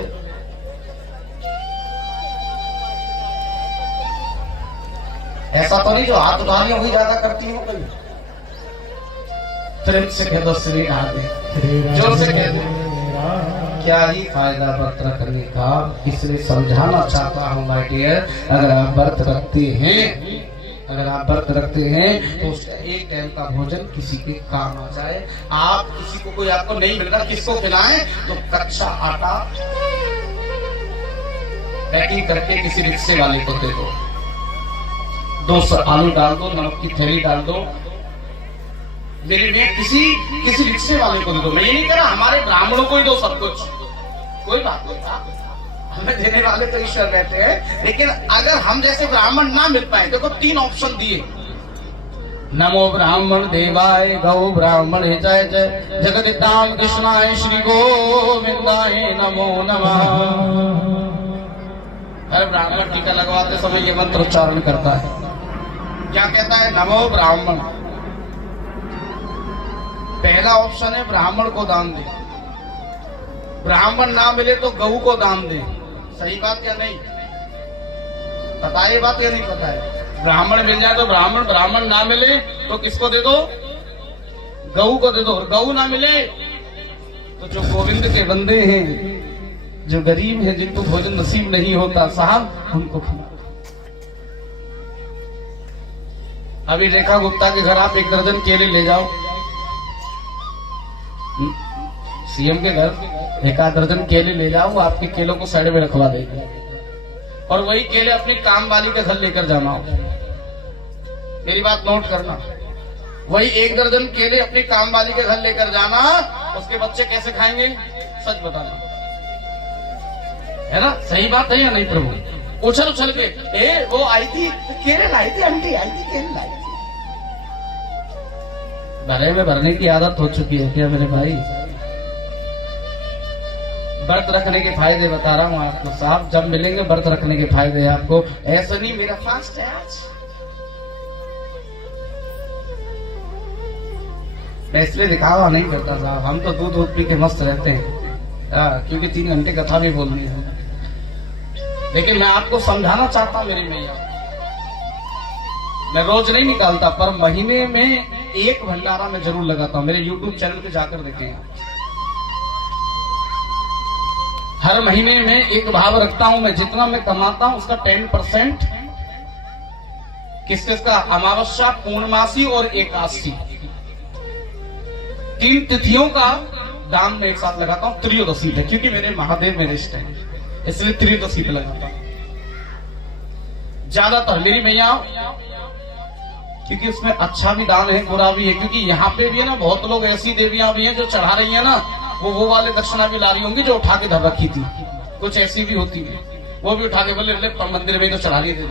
ऐसा तो नहीं जो हाथ उठा रही वही ज्यादा करती हो कोई। प्रेम से कह दो श्री राधे, जोर से कह दो। क्या ही फायदा व्रत रखने का, इसलिए समझाना चाहता हूं माय डियर, अगर आप व्रत रखते हैं, अगर आप व्रत रखते हैं तो उसका एक टाइम का भोजन किसी के काम आ जाए। आप किसी को, कोई आपको नहीं मिल रहा, किसको खिलाएं? तो कच्चा आटा पैकिंग करके किसी रिक्शे वाले को दे दो, 200 आलू डाल दो, नमक की थैली डाल दो, मेरे लिए किसी रिक्शे वाले को दे दो। मैं ये नहीं कह रहा हमारे ब्राह्मणों को ही दो सब कुछ, कोई बात नहीं, हमें देने वाले तो ईश्वर बैठे हैं। लेकिन अगर हम जैसे ब्राह्मण ना मिल पाए, देखो 3 ऑप्शन दिए, नमो ब्राह्मण देवाय गौ ब्राह्मण जय जय जगदिताम कृष्णाय श्री गोविंदाय नमो नमः। हर ब्राह्मण टीका लगवाते समय ये मंत्र उच्चारण करता है, क्या कहता है? नमो ब्राह्मण। पहला ऑप्शन है ब्राह्मण को दान दे, ब्राह्मण ना मिले तो गऊ को दान दे। सही बात या नहीं? पता है बात या नहीं पता है? ब्राह्मण मिल जाए तो ब्राह्मण, ब्राह्मण ना मिले तो किसको दे दो? गऊ को दे दो। और गऊ ना मिले तो जो गोविंद के बंदे हैं, जो गरीब हैं, जिनको भोजन नसीब नहीं होता साहब, उनको खिला। अभी रेखा गुप्ता के घर आप 1 दर्जन केले ले जाओ, सीएम के घर 1 दर्जन केले ले जाओ, वो आपके केलों को साइड में रखवा देगी, और वही केले अपनी काम वाली के घर लेकर जाना हो। मेरी बात नोट करना, वही 1 दर्जन केले अपनी काम वाली के घर लेकर जाना, उसके बच्चे कैसे खाएंगे? सच बताना, है ना? सही बात है या नहीं प्रभु? उछल उछल के वो आई थी केले लाई थी, आंटी आई थी केले लाई थी। भरे में भरने की आदत हो चुकी है क्या मेरे भाई? व्रत रखने के फायदे बता रहा हूँ आपको साहब, जब मिलेंगे व्रत रखने के फायदे आपको। ऐसा नहीं मेरा फास्ट है आज, इसलिए दिखावा नहीं करता साहब, हम तो दूध दूध पी के मस्त रहते हैं, क्योंकि 3 घंटे कथा भी बोलनी है। लेकिन मैं आपको समझाना चाहता हूँ मेरी मैया, मैं रोज नहीं निकालता, पर महीने में 1 भंडारा मैं जरूर लगाता हूँ। मेरे YouTube चैनल पे जाकर देखें आप, हर महीने में एक भाव रखता हूं, मैं जितना मैं कमाता हूं उसका 10% किसका? अमावस्या, पूर्णमासी और एकादशी, 3 तिथियों का दान में एक साथ लगाता हूं। त्रयोदशी पे, क्योंकि मेरे महादेव मेरे इष्ट हैं, इसलिए त्रयोदशी पे लगाता हूं ज्यादातर मेरी मैया, क्योंकि उसमें अच्छा भी दान है, बुरा भी है। क्योंकि यहाँ पे भी है ना, बहुत लोग ऐसी देवियां भी हैं जो चढ़ा रही है ना, वो वाले दक्षिणा भी ला रही होंगी जो उठा के धर रखी थी, कुछ ऐसी भी होती है, वो भी उठा के बोले मंदिर में तो चढ़ा रही थी।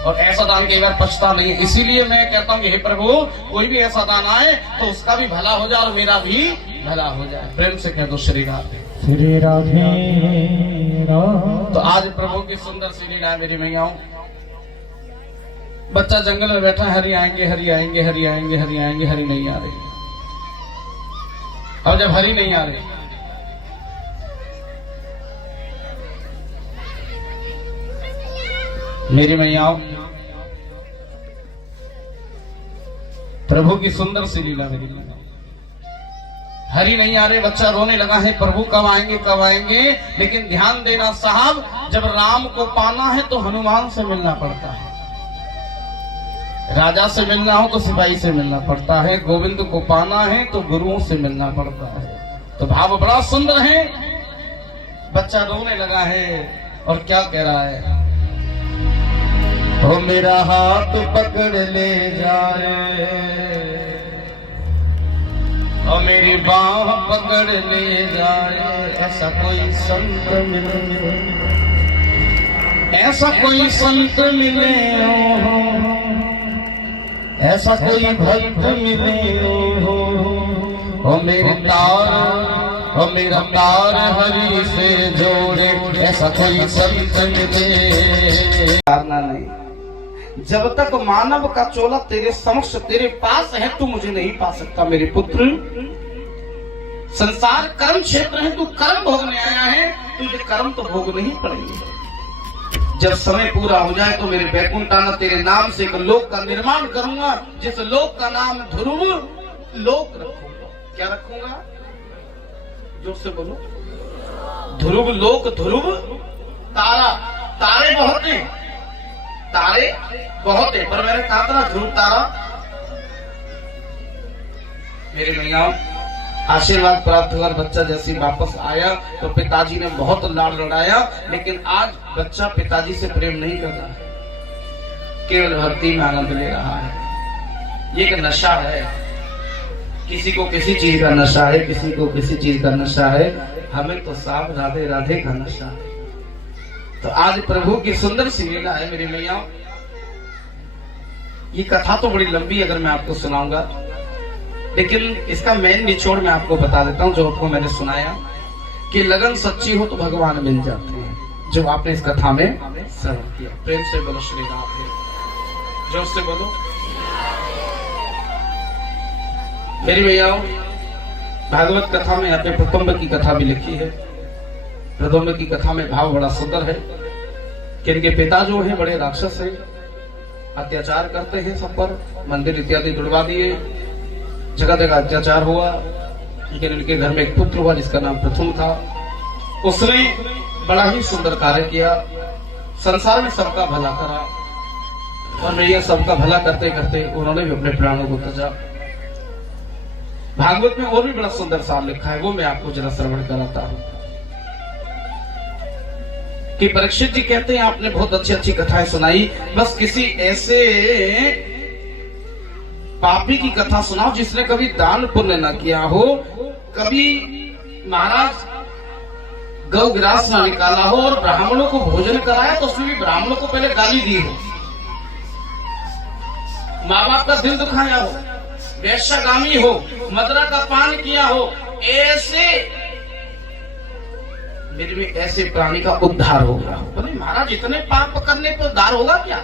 और ऐसा दान कई बार पछता नहीं है। इसीलिए मैं कहता हूँ कि हे प्रभु, कोई भी ऐसा दान आए तो उसका भी भला हो जाए और मेरा भी भला हो जाए। प्रेम से कह दो श्री राधे, श्री राधे। तो आज प्रभु की सुंदर सी लीला मेरी मैयाओं। बच्चा जंगल में बैठा, हरि आएंगे हरि आएंगे हरि आएंगे हरि आएंगे, हरि नहीं आ रहे। और जब हरि नहीं आ रहे, मेरी मैयाओं, प्रभु की सुंदर सी लीला मेरी लीला। हरि नहीं आ रहे, बच्चा रोने लगा है, प्रभु कब आएंगे कब आएंगे। लेकिन ध्यान देना साहब, जब राम को पाना है तो हनुमान से मिलना पड़ता है, राजा से मिलना हो तो सिपाही से मिलना पड़ता है, गोविंद को पाना है तो गुरुओं से मिलना पड़ता है। तो भाव बड़ा सुंदर है। बच्चा रोने लगा है और क्या कह रहा है? ओ मेरा हाथ पकड़ ले जा रे, और मेरी बाह पकड़ ले जा रे। ऐसा कोई संत मिले, ऐसा कोई संत मिले, ऐसा कोई भक्त मिले, ओ मेरे तार और मेरा प्यार हरि से जोड़े, ऐसा कोई संत मिले नहीं। जब तक मानव का चोला तेरे समक्ष तेरे पास है, तू मुझे नहीं पा सकता मेरे पुत्र। संसार कर्म क्षेत्र है, तू कर्म भोगने आया है, तुझे कर्म तो भोगने ही पड़ेंगे। जब समय पूरा हो जाए तो मेरे बैकुंठ आना, तेरे नाम से एक लोक का निर्माण करूंगा, जिस लोक का नाम ध्रुव लोक रखूंगा। क्या रखूंगा? जोर से बोलो। ध्रुव लोक। ध्रुव तारा, तारे बहुत हैं, तारे बहुत है, पर मैंने कहा था ध्रुव तारा। मेरे मैया आशीर्वाद प्राप्त हुआ, बच्चा जैसे वापस आया तो पिताजी ने बहुत लाड़ लड़ाया, लेकिन आज बच्चा पिताजी से प्रेम नहीं कर रहा है, केवल भक्ति में आनंद ले रहा है। ये एक नशा है, किसी को किसी चीज का नशा है, किसी को किसी चीज का नशा है। हमें तो साफ राधे राधे का नशा है। तो आज प्रभु की सुंदर सी लीला है मेरी मैया। ये कथा तो बड़ी लंबी, अगर मैं आपको सुनाऊंगा, लेकिन इसका मेन निचोड़ मैं आपको बता देता हूं, जो आपको मैंने सुनाया कि लगन सच्ची हो तो भगवान मिल जाते हैं, जो आपने इस कथा में श्रवण किया। प्रेम से बोलो श्री राम, जोर से बोलो। मेरी भैया भागवत कथा में यहाँ पे प्रतुम्ब की कथा भी लिखी है। प्रतुम्ब की कथा में भाव बड़ा सुंदर है कि इनके पिता जो हैं बड़े राक्षस हैं, अत्याचार करते हैं सब पर, मंदिर इत्यादि तुड़वा दिए, जगह जगह अत्याचार हुआ। लेकिन इनके घर में एक पुत्र हुआ जिसका नाम प्रथुम था। उसने बड़ा ही सुंदर कार्य किया, संसार में सबका भला करा, और भैया सबका भला करते करते उन्होंने भी अपने प्राणों को त्यागा। भागवत में और भी बड़ा सुंदर सार लिखा है, वो मैं आपको जरा श्रवण कराता हूं कि परीक्षित जी कहते हैं आपने बहुत अच्छी अच्छी कथाएं सुनाई, बस किसी ऐसे पापी की कथा सुनाओ जिसने कभी दान पुण्य न किया हो, कभी महाराज गौ ग्रास न निकाला हो और ब्राह्मणों को भोजन कराया तो उसने भी ब्राह्मणों को पहले गाली दी हो, माँ बाप का दिल दुखाया हो, वैश्यगामी हो, मदरा का पान किया हो, ऐसे मेरे में ऐसे प्राणी का उद्धार होगा। बोले महाराज इतने पाप करने पर उद्धार होगा क्या?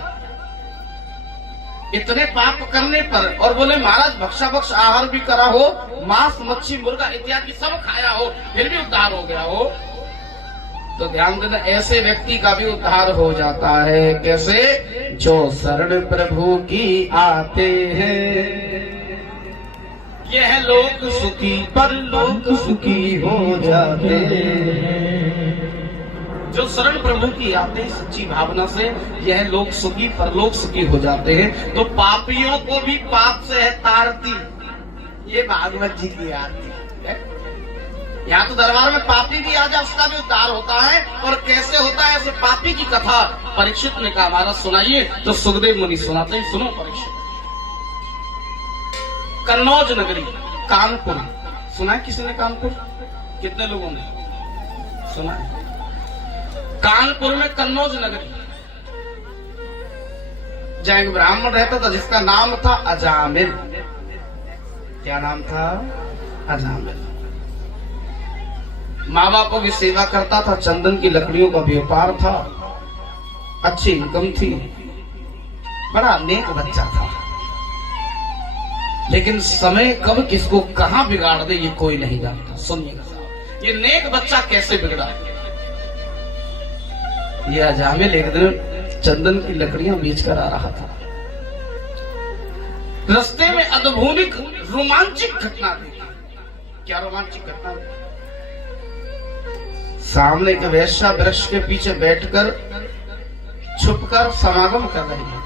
इतने पाप करने पर? और बोले महाराज भक्षा भक्ष आहार भी करा हो, मांस मच्छी मुर्गा इत्यादि सब खाया हो, फिर भी उद्धार हो गया हो, तो ध्यान देना ऐसे व्यक्ति का भी उद्धार हो जाता है। कैसे? जो शरण प्रभु की आते हैं, यह लोक सुखी पर लोक सुखी हो जाते हैं। जो शरण प्रभु की आते हैं सच्ची भावना से, यह लोक सुखी परलोक सुखी हो जाते हैं। तो पापियों को भी पाप से है तारती, ये भागवत जी की आरती है। यहाँ तो दरबार में पापी भी आ जाए उसका भी उद्धार होता है। और कैसे होता है ऐसे पापी की कथा परीक्षित ने कहा महाराज सुनाइए। तो सुखदेव मुनि सुनाते हैं, सुनो परीक्षित। कन्नौज नगरी कानपुर, सुना है किसी ने कानपुर? कितने लोगों ने सुना है? कानपुर में कन्नौज नगरी, जहां एक ब्राह्मण रहता था जिसका नाम था अजामिल। क्या नाम था? अजामिल। माँ बापों की सेवा करता था, चंदन की लकड़ियों का व्यापार था, अच्छी इनकम थी, बड़ा नेक बच्चा था। लेकिन समय कब किसको कहां बिगाड़ दे ये कोई नहीं जानता। सुनिएगा साहब, ये नेक बच्चा कैसे बिगड़ा? ये अजामिल एक दिन चंदन की लकड़ियां बेचकर आ रहा था। रास्ते में अद्भुत रोमांचिक घटना देखी। क्या रोमांचिक घटना? सामने के वैश्या वृक्ष के पीछे बैठकर छुपकर समागम कर रही है।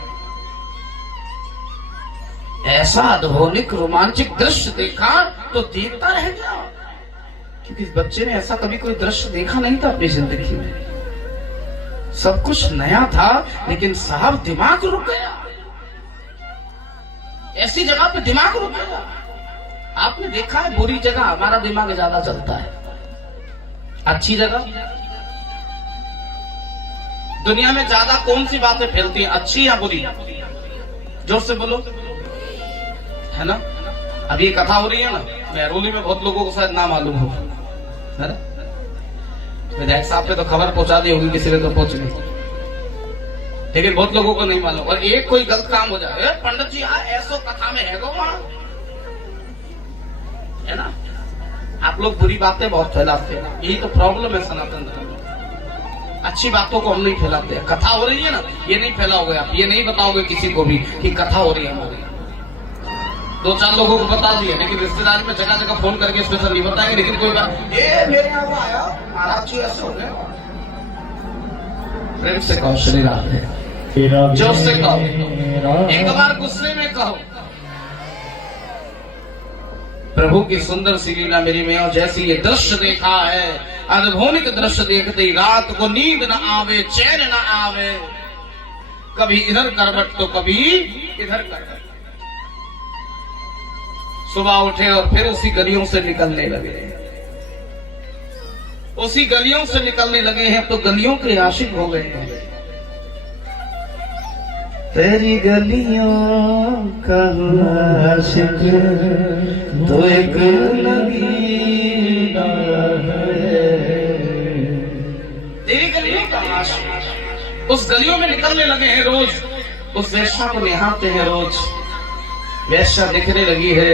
ऐसा अद्भुत रोमांचिक दृश्य देखा तो देखता रह गया, क्योंकि इस बच्चे ने ऐसा कभी कोई दृश्य देखा नहीं था अपनी जिंदगी में। सब कुछ नया था, लेकिन साहब दिमाग रुक गया। ऐसी जगह पे दिमाग रुक गया। आपने देखा है बुरी जगह हमारा दिमाग ज्यादा चलता है, अच्छी जगह दुनिया में ज्यादा कौन सी बातें फैलती हैं, अच्छी या बुरी? जोर से बोलो, है ना? अभी ये कथा हो रही है ना, महरौली में बहुत लोगों को शायद ना मालूम हो, है ना? विधायक साहब पे तो खबर पहुंचा दी होगी, किसी ने तो पहुंच नहीं, लेकिन बहुत लोगों को नहीं मालूम। और एक कोई गलत काम हो जाए, पंडित जी ऐसो कथा में है गो वहां, है ना? आप लोग बुरी बातें बहुत फैलाते हैं, यही तो प्रॉब्लम है सनातन धर्म में। अच्छी बातों को हम नहीं फैलाते हैं। कथा हो रही है ना, ये नहीं फैलाओगे आप, ये नहीं बताओगे किसी को भी कि कथा हो रही है हमारी। 2-4 लोगों को बता दिया, लेकिन रिश्तेदार में जगह जगह फोन करके स्पेशल नहीं बताएंगे। लेकिन कोई बात, ये मेरे यहाँ वो आया महाराज जी ऐसे हो गए, प्रेम से कहो श्री राधे, जोर से कहो, एक बार गुस्से में कहो। प्रभु की सुंदर सी लीला मेरी में, और जैसी ये दृश्य देखा है, अद्भुत दृश्य देखते ही रात को नींद न आवे, चैन न आवे, कभी इधर करवट तो कभी इधर करवट। सुबह उठे और फिर उसी गलियों से निकलने लगे, उसी गलियों से निकलने लगे हैं। तो गलियों के आशिक हो गए हैं। तेरी गलियों का आशिक तो एक नगीना है, तेरी गलियों का आशिक। उस गलियों में निकलने लगे हैं रोज, उस वेश्या को निहारते हैं रोज। वेश्या दिखने लगी है,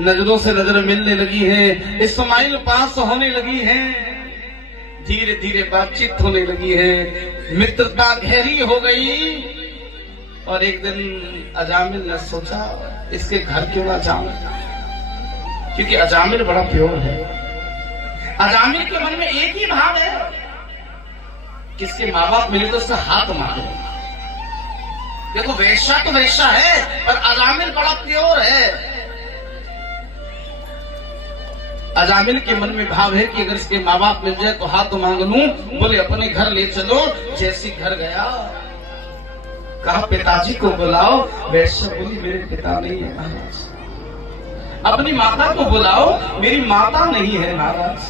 नजरों से नजर मिलने लगी है, इस्माइल पास होने लगी है, धीरे धीरे बातचीत होने लगी है, मित्रता गहरी हो गई। और एक दिन अजामिल ने सोचा इसके घर क्यों ना जाऊं, क्योंकि अजामिल बड़ा प्योर है। अजामिल के मन में एक ही भाव है, किसके माँ बाप मिले तो उसका हाथ मांगो। देखो वेश्या तो वेश्या है, पर अजामिल बड़ा प्योर है। अजामिल के मन में भाव है कि अगर इसके माँ बाप मिल जाए तो हाथ मांग लूं। बोले अपने घर ले चलो। जैसी घर गया, कहा पिताजी को बुलाओ। वैश्य बोली मेरे पिता नहीं है महाराज। अपनी माता को बुलाओ, मेरी माता नहीं है महाराज।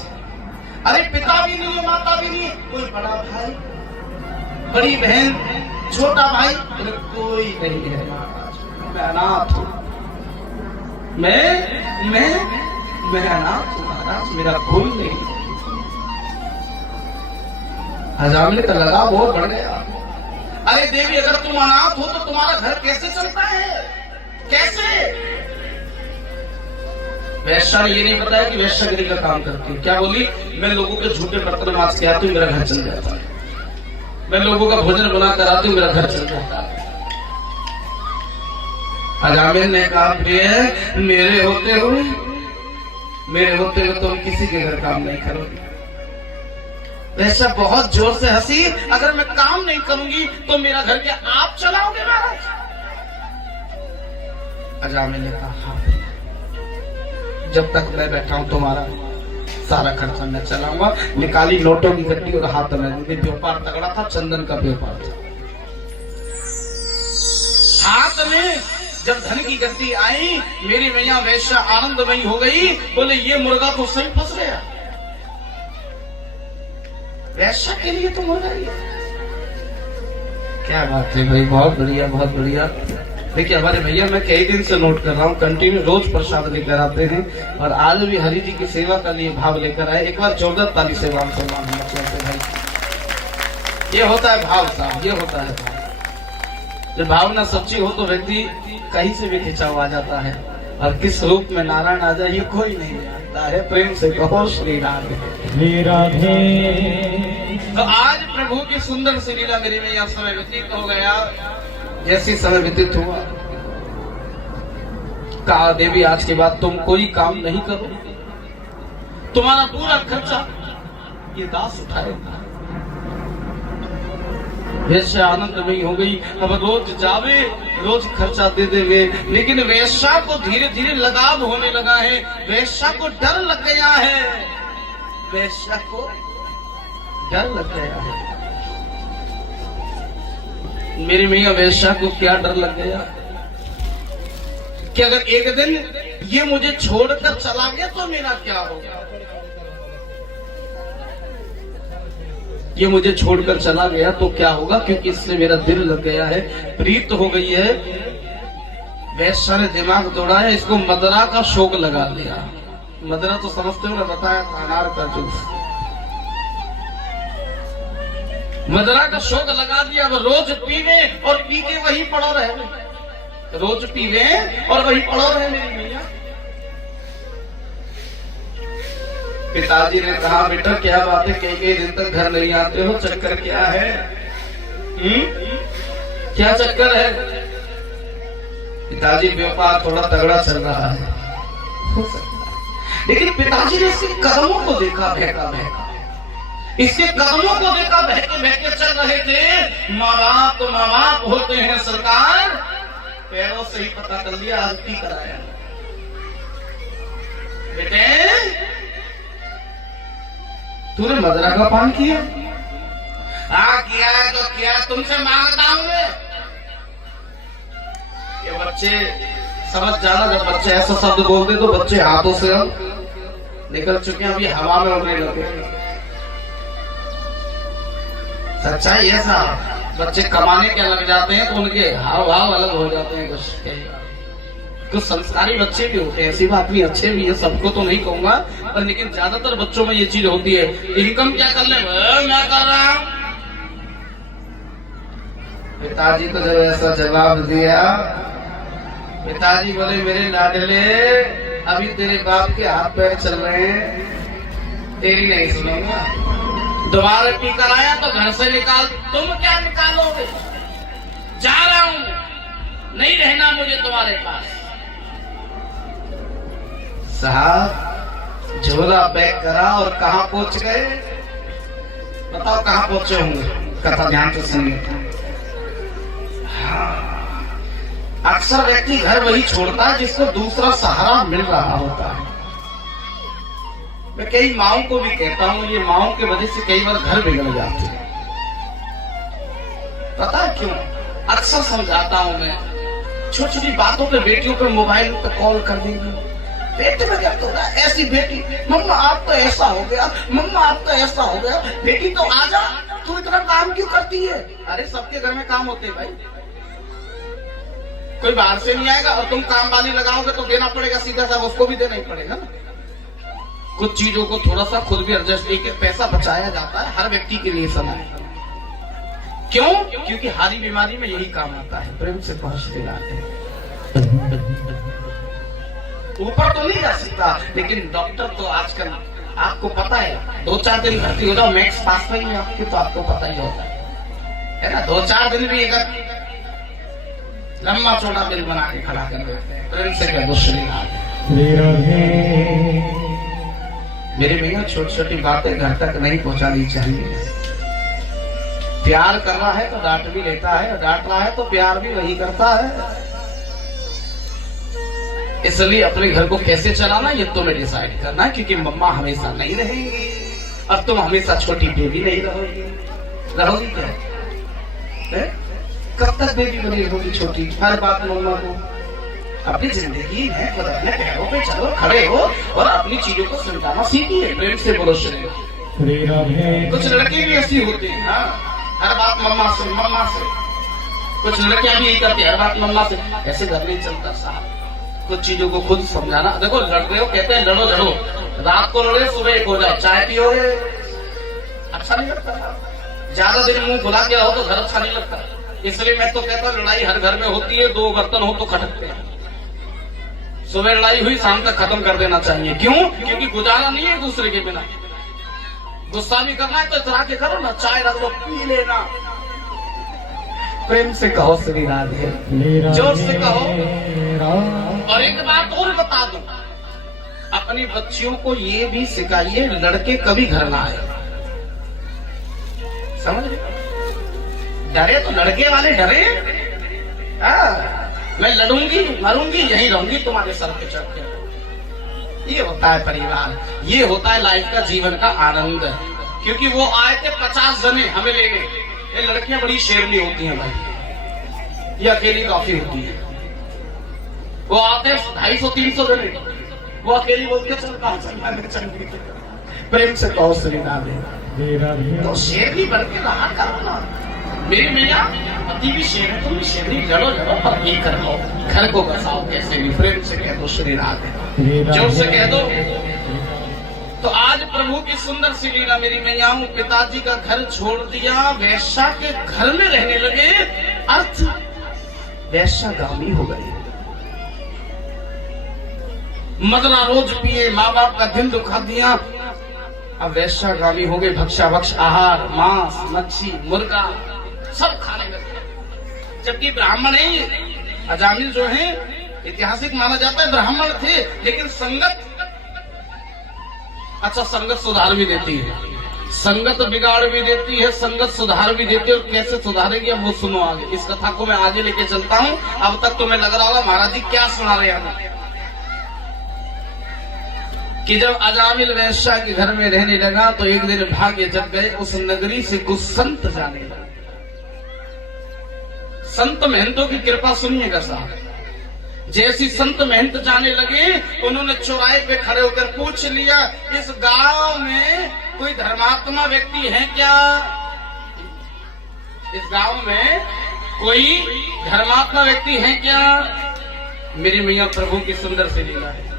अरे पिता भी नहीं है, माता भी नहीं है, कोई बड़ा भाई, बड़ी बहन, छोटा भाई? बोले कोई नहीं है महाराज, मैं अनाथ हूं, मैं अनाथ हूं महाराज, मेरा कोई नहीं। अजामिल का लगाव बहुत बढ़ गया। अरे देवी अगर तुम अनाथ हो तो तुम्हारा घर कैसे चलता है, कैसे? वैश्या ने ये नहीं बताया कि वैश्यागिरी का काम करती है। क्या बोली? मैं लोगों के झूठे बर्तन मांज के आती हूँ, मेरा घर चल जाता है। मैं लोगों का भोजन बना कर आती हूँ, मेरा घर चल जाता है। अजामिल ने कहा प्रिय, मेरे होते हुए तुम किसी के घर काम नहीं करोगे। वैसा बहुत जोर से हंसी। अगर मैं काम नहीं करूंगी तो मेरा घर क्या आप चलाओगे महाराज? अजामिल ने कहा हाँ, जब तक मैं बैठा हूं तुम्हारा सारा खर्चा मैं चलाऊंगा। निकाली नोटों की गड्डी और हाथ में दी। व्यापार तगड़ा था, चंदन का व्यापार था। हाथ में जब धन की गड्डी आई, मेरी मैया वैश्या आनंदमयी हो गई। बोले ये मुर्गा तो सही फंस गया, वैश्या के लिए तो मुर्गा ही है। क्या बात है भाई, बहुत बढ़िया, बहुत बढ़िया। देखिए हमारे भैया, मैं कई दिन से नोट कर रहा हूँ, कंटिन्यू रोज प्रसाद लेकर आते हैं और आज भी हरि जी की सेवा का लिए भाव लेकर आए। एक बार जोरदार ताली से वाम सम्मान होना चाहिए भाई। ये होता है भाव साहब, ये होता है भाव। जब भावना सच्ची हो तो व्यक्ति कहीं से भी खिंचा हुआ आ जाता है, और किस रूप में नारायण आ जाए ये कोई नहीं जानता है। प्रेम से कहो श्री राधे, श्री राधे। तो आज प्रभु की सुंदर सी लीला मेरी में यह समय व्यतीत हो गया। जैसी समय व्यतीत हुआ, कहा देवी आज के बाद तुम कोई काम नहीं करो, तुम्हारा पूरा खर्चा ये दास उठाएगा। वैश्या आनंदमयी हो गई। अब रोज जावे, रोज खर्चा दे देवे। लेकिन वैश्या को धीरे धीरे लगाव होने लगा है, वैश्या को डर लग गया है, वैश्या को डर लग गया है। मेरी मैया वैश्या को क्या डर लग गया कि अगर एक दिन ये मुझे छोड़कर चला गया तो मेरा क्या होगा? ये मुझे छोड़कर चला गया तो क्या होगा? क्योंकि इससे मेरा दिल लग गया है, प्रीत हो गई है। वैश्या ने दिमाग दौड़ाया, इसको मदरा का शौक लगा लिया। मदरा तो समझते हो ना, बताया अनार का जूस। मदरा का शौक लगा दिया, अब रोज पीवे और पी के वही पड़ा रहे, रोज पीवे और वही पड़ा रहे मेरी मैया। पिताजी ने कहा बेटा क्या बात है, कई दिन तक घर नहीं आते हो, चक्कर क्या है? क्या चक्कर है? पिताजी व्यापार थोड़ा तगड़ा चल रहा है, लेकिन पिताजी ने इसके कदमों को देखा बहका बहका, इसके कदमों को देखा बहके बहके चल रहे थे। माँ बाप तो माँ बाप होते हैं सरकार, पैरों से ही पता कर लिया, आरती कराया। बेटे तूने मदरा का पान किया? हाँ किया है तो किया, तुमसे मांगता हूं मैं। ये बच्चे समझ जाना, जब बच्चे ऐसा शब्द बोलते तो बच्चे हाथों से हम निकल चुके हैं, अभी हवा में उड़ने लगे। सच्चाई ऐसा, बच्चे कमाने क्या लग जाते हैं तो उनके हाव भाव अलग हो जाते हैं। कुछ संस्कारी बच्चे भी होते हैं, ऐसी बात भी, अच्छे भी है, सबको तो नहीं कहूंगा, पर लेकिन ज्यादातर बच्चों में ये चीज होती है। इनकम क्या कर ले? मैं कर रहा हूं। पिताजी को जब ऐसा जवाब दिया, पिताजी बोले मेरे लाडले अभी तेरे बाप के हाथ पैर चल रहे हैं, तेरी नहीं सुनूंगा। दोबारा पी कर आया तो घर से निकाल। तुम क्या निकालोगे? जा रहा हूं, नहीं रहना मुझे तुम्हारे पास। साहब झोला पैक करा और कहां पहुंच गए? बताओ कहां पहुंचे होंगे, कथा ध्यान से सुनिए। अक्सर व्यक्ति घर वही छोड़ता है जिसको दूसरा सहारा मिल रहा होता है। मैं कई माओं को भी कहता हूं, ये माओं की वजह से कई बार घर बिगड़ जाते हैं। पता है क्यों? अक्सर समझाता हूं मैं, छोटी छोटी बातों पे बेटियों पे मोबाइल पे कॉल कर देंगे, बेटे में क्या हो रहा है, ऐसी बेटी, मम्मा आप तो ऐसा हो गया, मम्मा आप तो ऐसा हो गया, बेटी तो आजा, तू इतना काम क्यों करती है? अरे सबके घर में काम होते हैं भाई, कोई बाहर से नहीं आएगा और तुम काम वाली लगाओगे तो देना पड़ेगा, सीधा सा उसको भी देना ही पड़ेगा ना। कुछ चीजों को थोड़ा सा खुद भी एडजस्ट करके पैसा बचाया जाता है हर व्यक्ति के लिए समय। क्यों? क्योंकि हारी बीमारी में यही काम आता है। प्रेम से पहुंच दिलाते ऊपर तो नहीं जा सकता, लेकिन डॉक्टर तो आजकल आपको पता है 2-4 दिन भर्ती हो जाओ, मैक्स पास में ही आपके, तो आपको पता ही होता है ना। 2-4 दिन भी अगर लंबा चौड़ा बिल बना के खड़ा कर देते हैं। प्रेम से कह दो श्री राधे। मेरे भैया छोटी छोटी बातें घर तक नहीं पहुंचानी चाहिए। प्यार कर रहा है तो डांट भी लेता है, और डांट रहा है तो प्यार भी वही करता है। इसलिए अपने घर को कैसे चलाना ये तुम्हें डिसाइड करना है, क्योंकि मम्मा हमेशा नहीं रहेंगी और तुम हमेशा छोटी बेबी नहीं रहोगी। रहोगी क्या? है? कब तक बेबी बनी रहोगी छोटी? हर बात मम्मा को। अपनी जिंदगी है, खुद अपने पैरों पे चलो, खड़े हो और अपनी चीजों को समझाना सीखिए। प्रेम से बोलो श्री राधे। कुछ लड़के भी ऐसी होते हैं, हाँ, हर बात मम्मा से, मम्मा से। कुछ लड़कियां भी यही करती है, हर बात मम्मा से। ऐसे घर नहीं चलता साहब, कुछ चीजों को खुद समझाना। देखो लड़ रहे हो, कहते हैं लड़ो झड़ो, रात को लड़े सुबह एक हो जाओ, चाय पियोगे, अच्छा नहीं लगता। ज्यादा दिन मुंह खुला के रहो तो घर अच्छा नहीं लगता। इसलिए मैं तो कहता हूँ लड़ाई हर घर में होती है, 2 बर्तन हो तो खटकते हैं। सुबह लड़ाई हुई शाम तक खत्म कर देना चाहिए। क्यों? क्योंकि गुजारा नहीं है दूसरे के बिना। गुस्सा भी करना है तो इतरा के करो ना, चाय रख लो पी लेना। प्रेम से कहो श्री राधे, जोर से कहो। और एक बात और बता दूं, अपनी बच्चियों को ये भी सिखाइए लड़के कभी घर ना आए। समझ रहे? डरे तो लड़के वाले डरे, मैं लड़ूंगी मरूंगी यहीं रहूंगी तुम्हारे सर पे चढ़ के। ये होता है परिवार, ये होता है लाइफ का, जीवन का आनंद। क्योंकि वो आए थे 50 जने हमें लेने। ये लड़कियां बड़ी शेरनी होती हैं भाई, ये अकेली काफी होती है। वो आते 250-300 जने, वो अकेली बोलते चल कहां चलना। प्रेम से कहो श्री राधे। तो शेरनी बन के रहा करो ना। मेरी मैया पति भी शेर है, तुम भी शेरनी, लड़ो लड़ो पर ये कर लो, घर को बसाओ कैसे भी। प्रेम से कह दो श्री राधे, जोर से कह दो तो आज प्रभु की सुंदर सी लीला, मेरी मैयाओं, पिताजी का घर छोड़ दिया, वैश्या के घर में रहने लगे, अर्थ वैश्यागामी हो गए। मदना रोज पिए, माँ बाप का दिल दुखा दिया, अब वैश्यागामी हो गए। भक्ष्याभक्ष आहार, मांस, मच्छी, मुर्गा सब खाने लगे। जबकि ब्राह्मण ही अजामिल जो है ऐतिहासिक माना जाता है ब्राह्मण थे, लेकिन संगत, अच्छा संगत सुधार भी देती है, संगत बिगाड़ भी देती है, संगत सुधार भी देती है। और कैसे सुधारेगी अब वो सुनो आगे। इस कथा को मैं आगे लेके चलता हूँ। अब तक तुम्हें लग रहा होगा महाराज जी क्या सुना रहे हैं, कि जब अजामिल वैश्या के घर में रहने लगा तो एक दिन भाग्य जग गए, उस नगरी से कुछ संत जाने लगे। संत महंतों की कृपा सुनिएगा साहब। जैसी संत महंत जाने लगे, उन्होंने चौराहे पे खड़े होकर पूछ लिया, इस गांव में कोई धर्मात्मा व्यक्ति है क्या? इस गांव में कोई धर्मात्मा व्यक्ति है क्या? मेरी मैया प्रभु की सुंदर सी लीला है।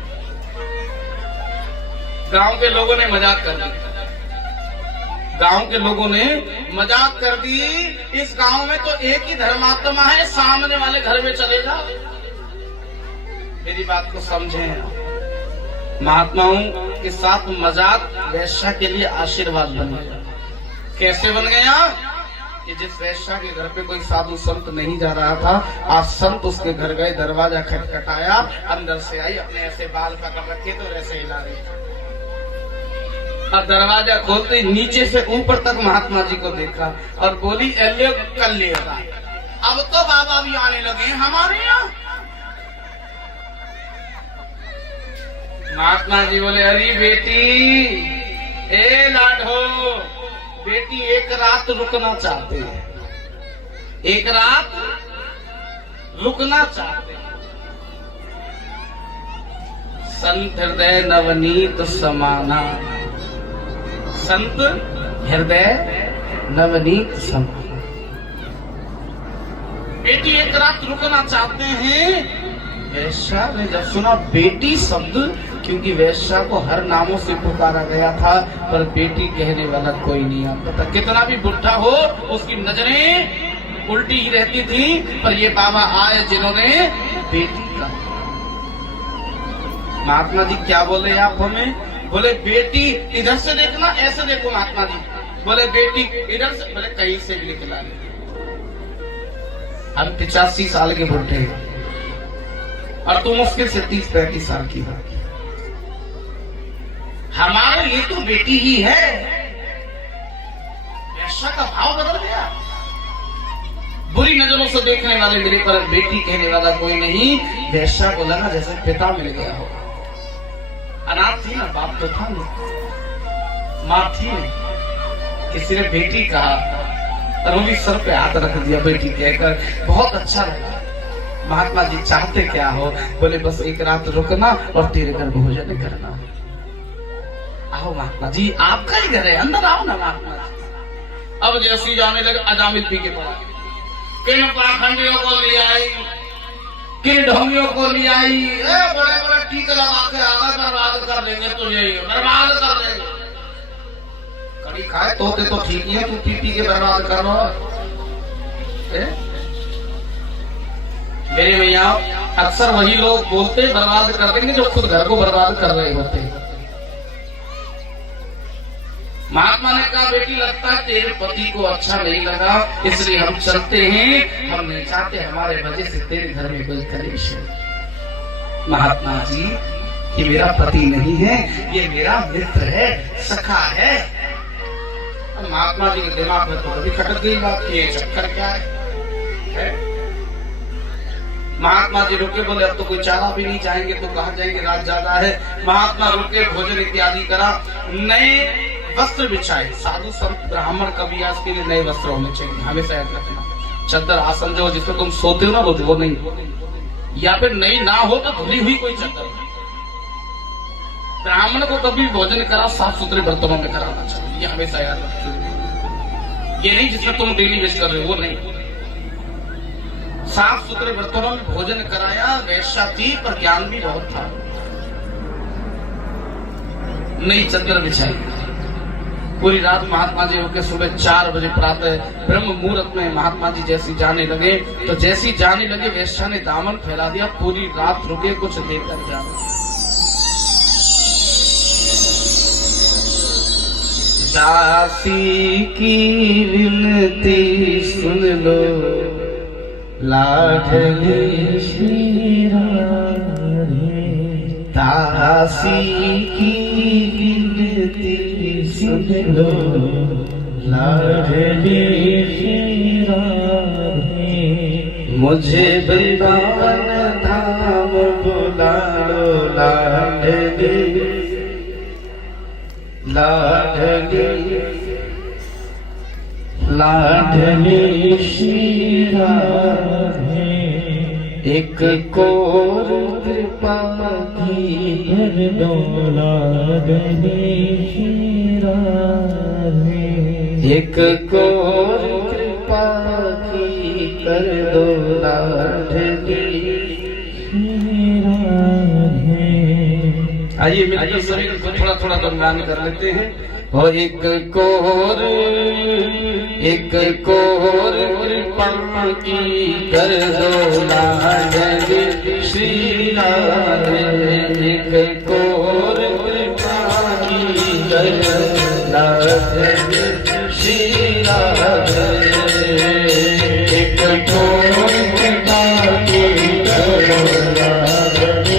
गांव के लोगों ने मजाक कर दी, गांव के लोगों ने मजाक कर दी, इस गांव में तो एक ही धर्मात्मा है, सामने वाले घर में चले जाओ। मेरी बात को समझें, महात्माओं के साथ मजाक वैश्या के लिए आशीर्वाद बन गया। कैसे बन गया? कि जिस वैश्या के घर पे कोई साधु संत नहीं जा रहा था, आज संत उसके घर गए, दरवाजा खटखटाया, अंदर से आई, अपने ऐसे बाल पकड़ रखे तो ऐसे हिला रही। और दरवाजा खोलते नीचे से ऊपर तक महात्मा जी को देखा और बोली, एलियो कर लेगा। अब तो बाबा भी आने लगे हमारे यहाँ। महात्मा जी बोले, अरे बेटी, ए लाडो, बेटी एक रात रुकना चाहते हैं, एक रात रुकना चाहते हैं। संत हृदय नवनीत समाना, संत हृदय नवनीत समाना। बेटी एक रात रुकना चाहते हैं। वैश्या ने जब सुना बेटी शब्द, क्योंकि वैश्या को हर नामों से पुकारा गया था, पर बेटी कहने वाला कोई नहीं आता था। कितना भी बुढ़ा हो, उसकी नजरें उल्टी ही रहती थी, पर ये बाबा आए जिन्होंने बेटी का। महात्मा जी क्या बोले आप हमें? बोले बेटी इधर से देखना, ऐसे देखो महात्मा जी। बोले बेटी इधर से, बोले कहीं से भी निकला ले। हम 85 साल के बुढ़े और तुम मुश्किल से 30-35 साल की हो। हमारे लिए तो बेटी ही है। वैश्या का भाव बदल गया। बुरी नजरों से देखने वाले मेरे पर बेटी कहने वाला कोई नहीं। वैश्या को लगा जैसे पिता मिल गया हो। अनाथ थी ना, बाप तो था नहीं, माँ थी नहीं, किसी ने बेटी कहा और वो भी सर पे हाथ रख दिया बेटी कहकर। बहुत अच्छा लगा। महात्मा जी चाहते क्या हो? बोले बस एक रात रुकना और तेरे घर भोजन करना। आओ महात्मा जी, आपका ही घर है, अंदर आओ ना महात्मा जी। अब जैसी जाने लगे, अजामिल पी के पड़ा, किन पाखंडियों को ले आई, किन ढोंगियों को ले आई, बड़े बड़े टीके लगा के आगे बर्बाद कर देंगे तुझे, बर्बाद कर देंगे। कड़ी खाए तोते तो ठीक ही है, तू पी के बर्बाद कर रहा है। मेरे भैया, अक्सर वही लोग बोलते बर्बाद कर देंगे जो खुद घर को बर्बाद कर रहे होते। महात्मा ने कहा, बेटी लगता है तेरे पति को अच्छा नहीं लगा, इसलिए हम चलते हैं। हम नहीं चाहते हमारे वजह से तेरे घर में कोई कलेश है। महात्मा जी, ये मेरा पति नहीं है, ये मेरा मित्र है, सखा है। महात्मा जी के दिमाग में तो कभी खटक गई बात कि ये चक्कर क्या है? महात्मा जी रुके, बोले अब तो कोई चारा भी नहीं चाहेंगे तो कहाँ जाएंगे, रात ज्यादा है। महात्मा रुके, भोजन इत्यादि करा, नए वस्त्र बिछाए। साधु संत ब्राह्मण कवियास के लिए नए वस्त्र होने चाहिए, हमेशा याद रखना। चद्दर आसन जो जिसमें तुम सोते हो ना, वो नहीं, या फिर नई ना हो तो धुली हुई कोई चद्दर। ब्राह्मण को कभी भोजन करा साफ सुथरे बर्तनों में कराना चाहिए, ये हमेशा याद रखना। ये नहीं जिसमें तुम डेली वेस्ट कर रहे हो, वो नहीं। साफ सुथरे बर्तनों में भोजन कराया। वैश्या थी पर ज्ञान भी बहुत था। नई चद्दर बिछाई। पूरी रात महात्मा जी होकर सुबह 4 बजे प्रातः ब्रह्म मुहूर्त में महात्मा जी जैसी जाने लगे, तो जैसी जाने लगे वेश्या ने दामन फैला दिया, पूरी रात रुके कुछ देकर जा। दासी की विनती सुन लो लाडली श्री राधे, दासी की विनती सुन लो लाडली श्री राधे, मुझे वृंदावन धाम बुला लो लाडली लाडली लाडली श्री राधे, एक कोर कृपा की कर दो लाडली श्री राधे, एक कोर कृपा की कर दो लाडली श्री राधे। आइए मिलकर शरीर को थोड़ा थोड़ा गुणगान कर लेते हैं। और एक कोर कृपा की कर दो लाडली श्री राधे, एक कोर कृपा की कर दो लाडली श्री राधे, एक कोर कृपा की कर दो लाडली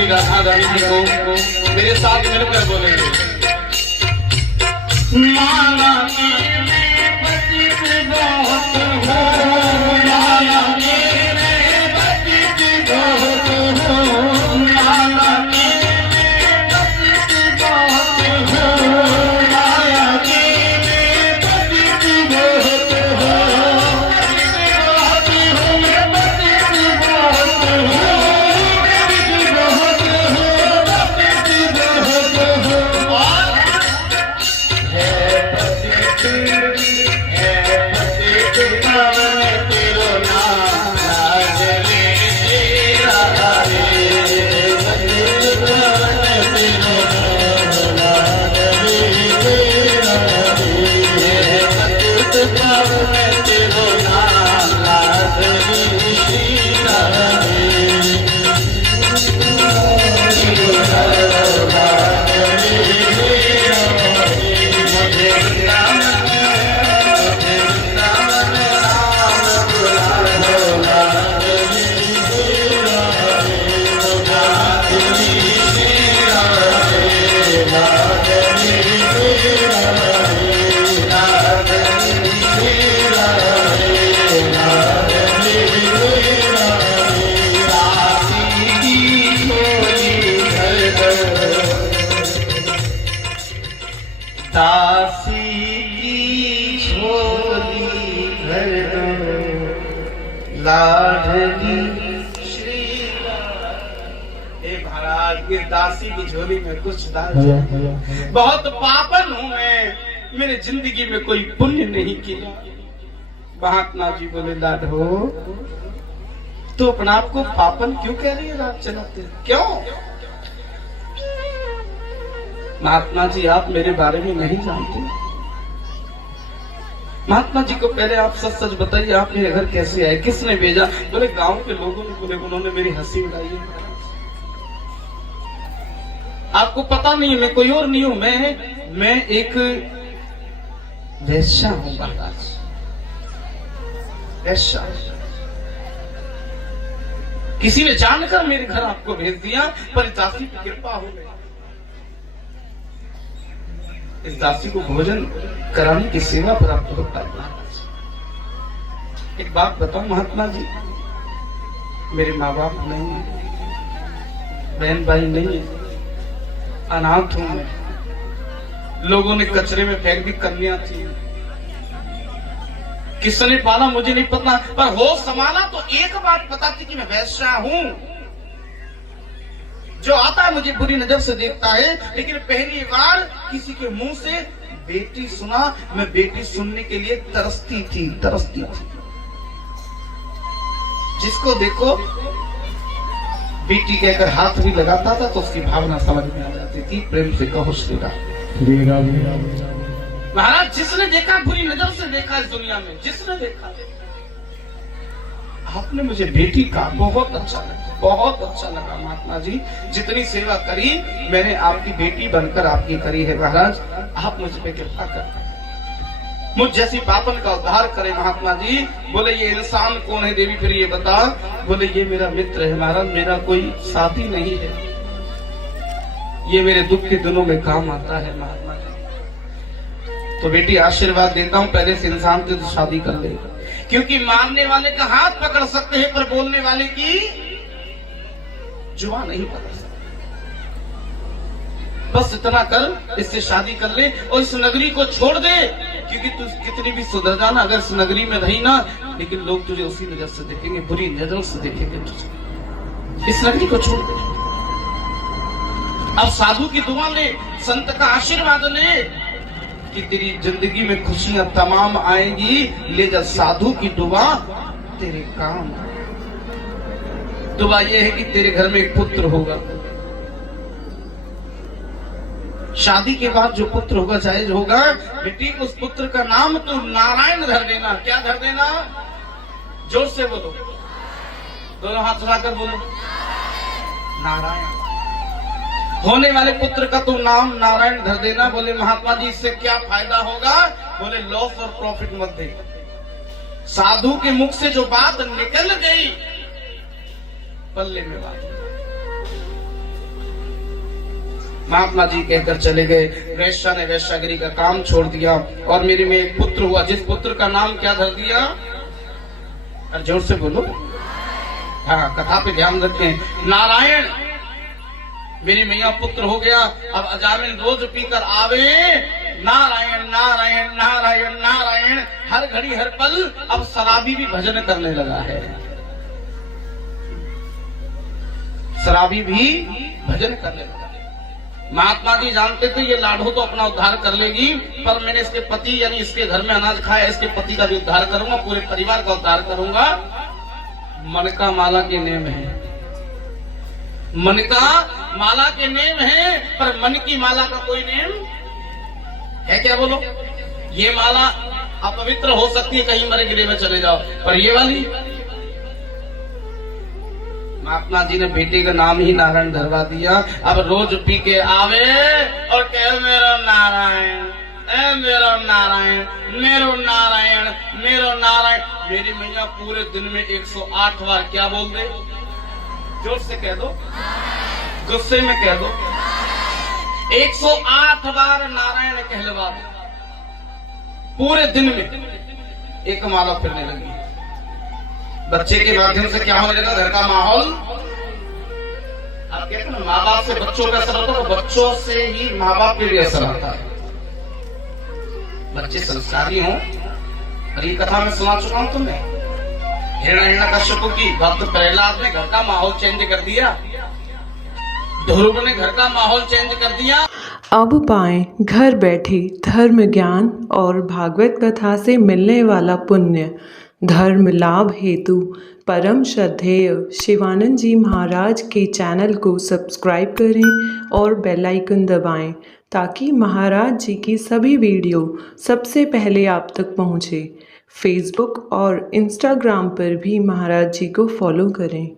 राधा रानी को मेरे साथ मिलकर बोलेंगे। माला मेरे पतित बहुत हो, माला मेरे पतित बहुत हो, माला मेरे पतित बहुत हो, माया मेरे पतित बहुत हो, है दासी की झोली भर दो लाडली श्री महाराज की दासी की झोली में कुछ डाल। बहुत पापन हूं मैं, मेरे जिंदगी में कोई पुण्य नहीं किया। महात्मा जी बोले लाडो तो अपना आप को पापन क्यों कह रही है? रात चलाते क्यों? महात्मा जी आप मेरे बारे में नहीं जानते। महात्मा जी को पहले आप सच सच बताइए, आप मेरे घर कैसे आए, किसने भेजा? बोले गांव के लोगों ने, बोले उन्होंने मेरी हंसी उड़ाई है। आपको पता नहीं मैं कोई और नहीं हूं, मैं एक वैश्या हूं महाराज, वैश्या। किसी ने जानकर मेरे घर आपको भेज दिया, पर इस दासी की कृपा हो गई। इस दासी को भोजन कराने की सेवा प्राप्त होता है महाराज। एक बात बताओ महात्मा जी, मेरे माँ बाप नहीं है, बहन भाई नहीं है, अनाथ हूं मैं, लोगों ने कचरे में फेंक दी कन्या थी, किसने पाला मुझे नहीं पता, पर होश संभाला तो एक बात पता थी कि मैं वैश्या हूं। जो आता है मुझे बुरी नजर से देखता है, लेकिन पहली बार किसी के मुंह से बेटी सुना, मैं बेटी सुनने के लिए तरसती थी। जिसको देखो बेटी कहकर हाथ भी लगाता था तो उसकी भावना समझ में आ जाती थी। प्रेम से कहो श्री राम। महाराज जिसने देखा बुरी नजर से देखा इस दुनिया में, जिसने देखा, आपने मुझे बेटी का बहुत अच्छा लगा, बहुत अच्छा लगा महात्मा जी। जितनी सेवा करी मैंने आपकी बेटी बनकर आपकी करी है महाराज। आप मुझ पे कृपा कर, मुझ जैसी पापन का उद्धार करे महात्मा जी। बोले ये इंसान कौन है देवी, फिर ये बता। बोले ये मेरा मित्र है महाराज, मेरा कोई साथी नहीं है, ये मेरे दुख के दिनों में काम आता है महात्मा जी। तो बेटी आशीर्वाद देता हूं, पहले से इंसान से तो शादी कर ले, क्योंकि मारने वाले का हाथ पकड़ सकते हैं पर बोलने वाले की जुबान नहीं पकड़ सकते। बस इतना कर, इससे शादी कर ले और इस नगरी को छोड़ दे, क्योंकि तू कितनी भी सुधर जाना, अगर इस नगरी में रही ना, लेकिन लोग तुझे उसी नजर से देखेंगे, बुरी नजरों से देखेंगे तुझे। इस नगरी को छोड़ दे। अब साधु की दुआ ले, संत का आशीर्वाद ले कि तेरी जिंदगी में खुशियां तमाम आएंगी। ले जा साधु की दुआ तेरे काम। दुआ ये है कि तेरे घर में एक पुत्र होगा, शादी के बाद जो पुत्र होगा जायज होगा। बेटी उस पुत्र का नाम तू नारायण धर देना। क्या धर देना? जोर से बोलो, दोनों हाथ उठाकर बोलो, नारायण। होने वाले पुत्र का तू नाम नारायण धर देना। बोले महात्मा जी इससे क्या फायदा होगा? बोले लॉस और प्रॉफिट मत दे। साधु के मुख से जो बात निकल गई पल्ले में बात। महात्मा जी कहकर चले गए। वैश्या ने वैश्यागिरी का काम छोड़ दिया और मेरे में एक पुत्र हुआ, जिस पुत्र का नाम क्या धर दिया? और जोर से बोलो, हाँ कथा पे ध्यान रखें, नारायण। मेरी मैया पुत्र हो गया। अब अजामिल रोज पीकर आवे, नारायण नारायण नारायण नारायण, हर घड़ी हर पल। अब शराबी भी भजन करने लगा है, शराबी भी भजन करने लगा। महात्मा जी जानते थे ये लाडो तो अपना उद्धार कर लेगी, पर मैंने इसके पति यानी इसके घर में अनाज खाया, इसके पति का भी उद्धार करूंगा, पूरे परिवार का उद्धार करूंगा। मन का माला के नेम है, मन का माला के नेम है, पर मन की माला का कोई नेम है क्या? बोलो। ये माला अपवित्र हो सकती है, कहीं मरे गिरे में चले जाओ, पर ये वाली। महात्मा जी ने बेटे का नाम ही नारायण धरवा दिया। अब रोज पी के आवे और कहे मेरा नारायण, मेरो नारायण, मेरो नारायण, मेरो नारायण। मेरी मैया पूरे दिन में 108 बार क्या बोल दे? जोर से कह दो, गुस्से में कह दो, 108 बार नारायण कहलवा दो। पूरे दिन में एक माला फिरने लगी। बच्चे के माध्यम से क्या होने लगा? घर का माहौल। आप कहते हैं ना माँ बाप से बच्चों का असर होता है, तो बच्चों से ही माँ बाप पे भी असर आता है। बच्चे संस्कारी हों। और ये कथा मैं सुना चुका हूं तुम्हें, हिरण्यकश्यप की भक्त प्रहलाद ने घर का माहौल चेंज कर दिया, ध्रुव ने घर का माहौल चेंज कर दिया। अब पाएं घर बैठे धर्म ज्ञान और भागवत कथा से मिलने वाला पुण्य। धर्म लाभ हेतु परम श्रद्धेय शिवानंद जी महाराज के चैनल को सब्सक्राइब करें और बेल आइकन दबाएं ताकि महाराज जी की सभी वीडियो सबसे पहले आप तक पहुँचे। फेसबुक और इंस्टाग्राम पर भी महाराज जी को फॉलो करें।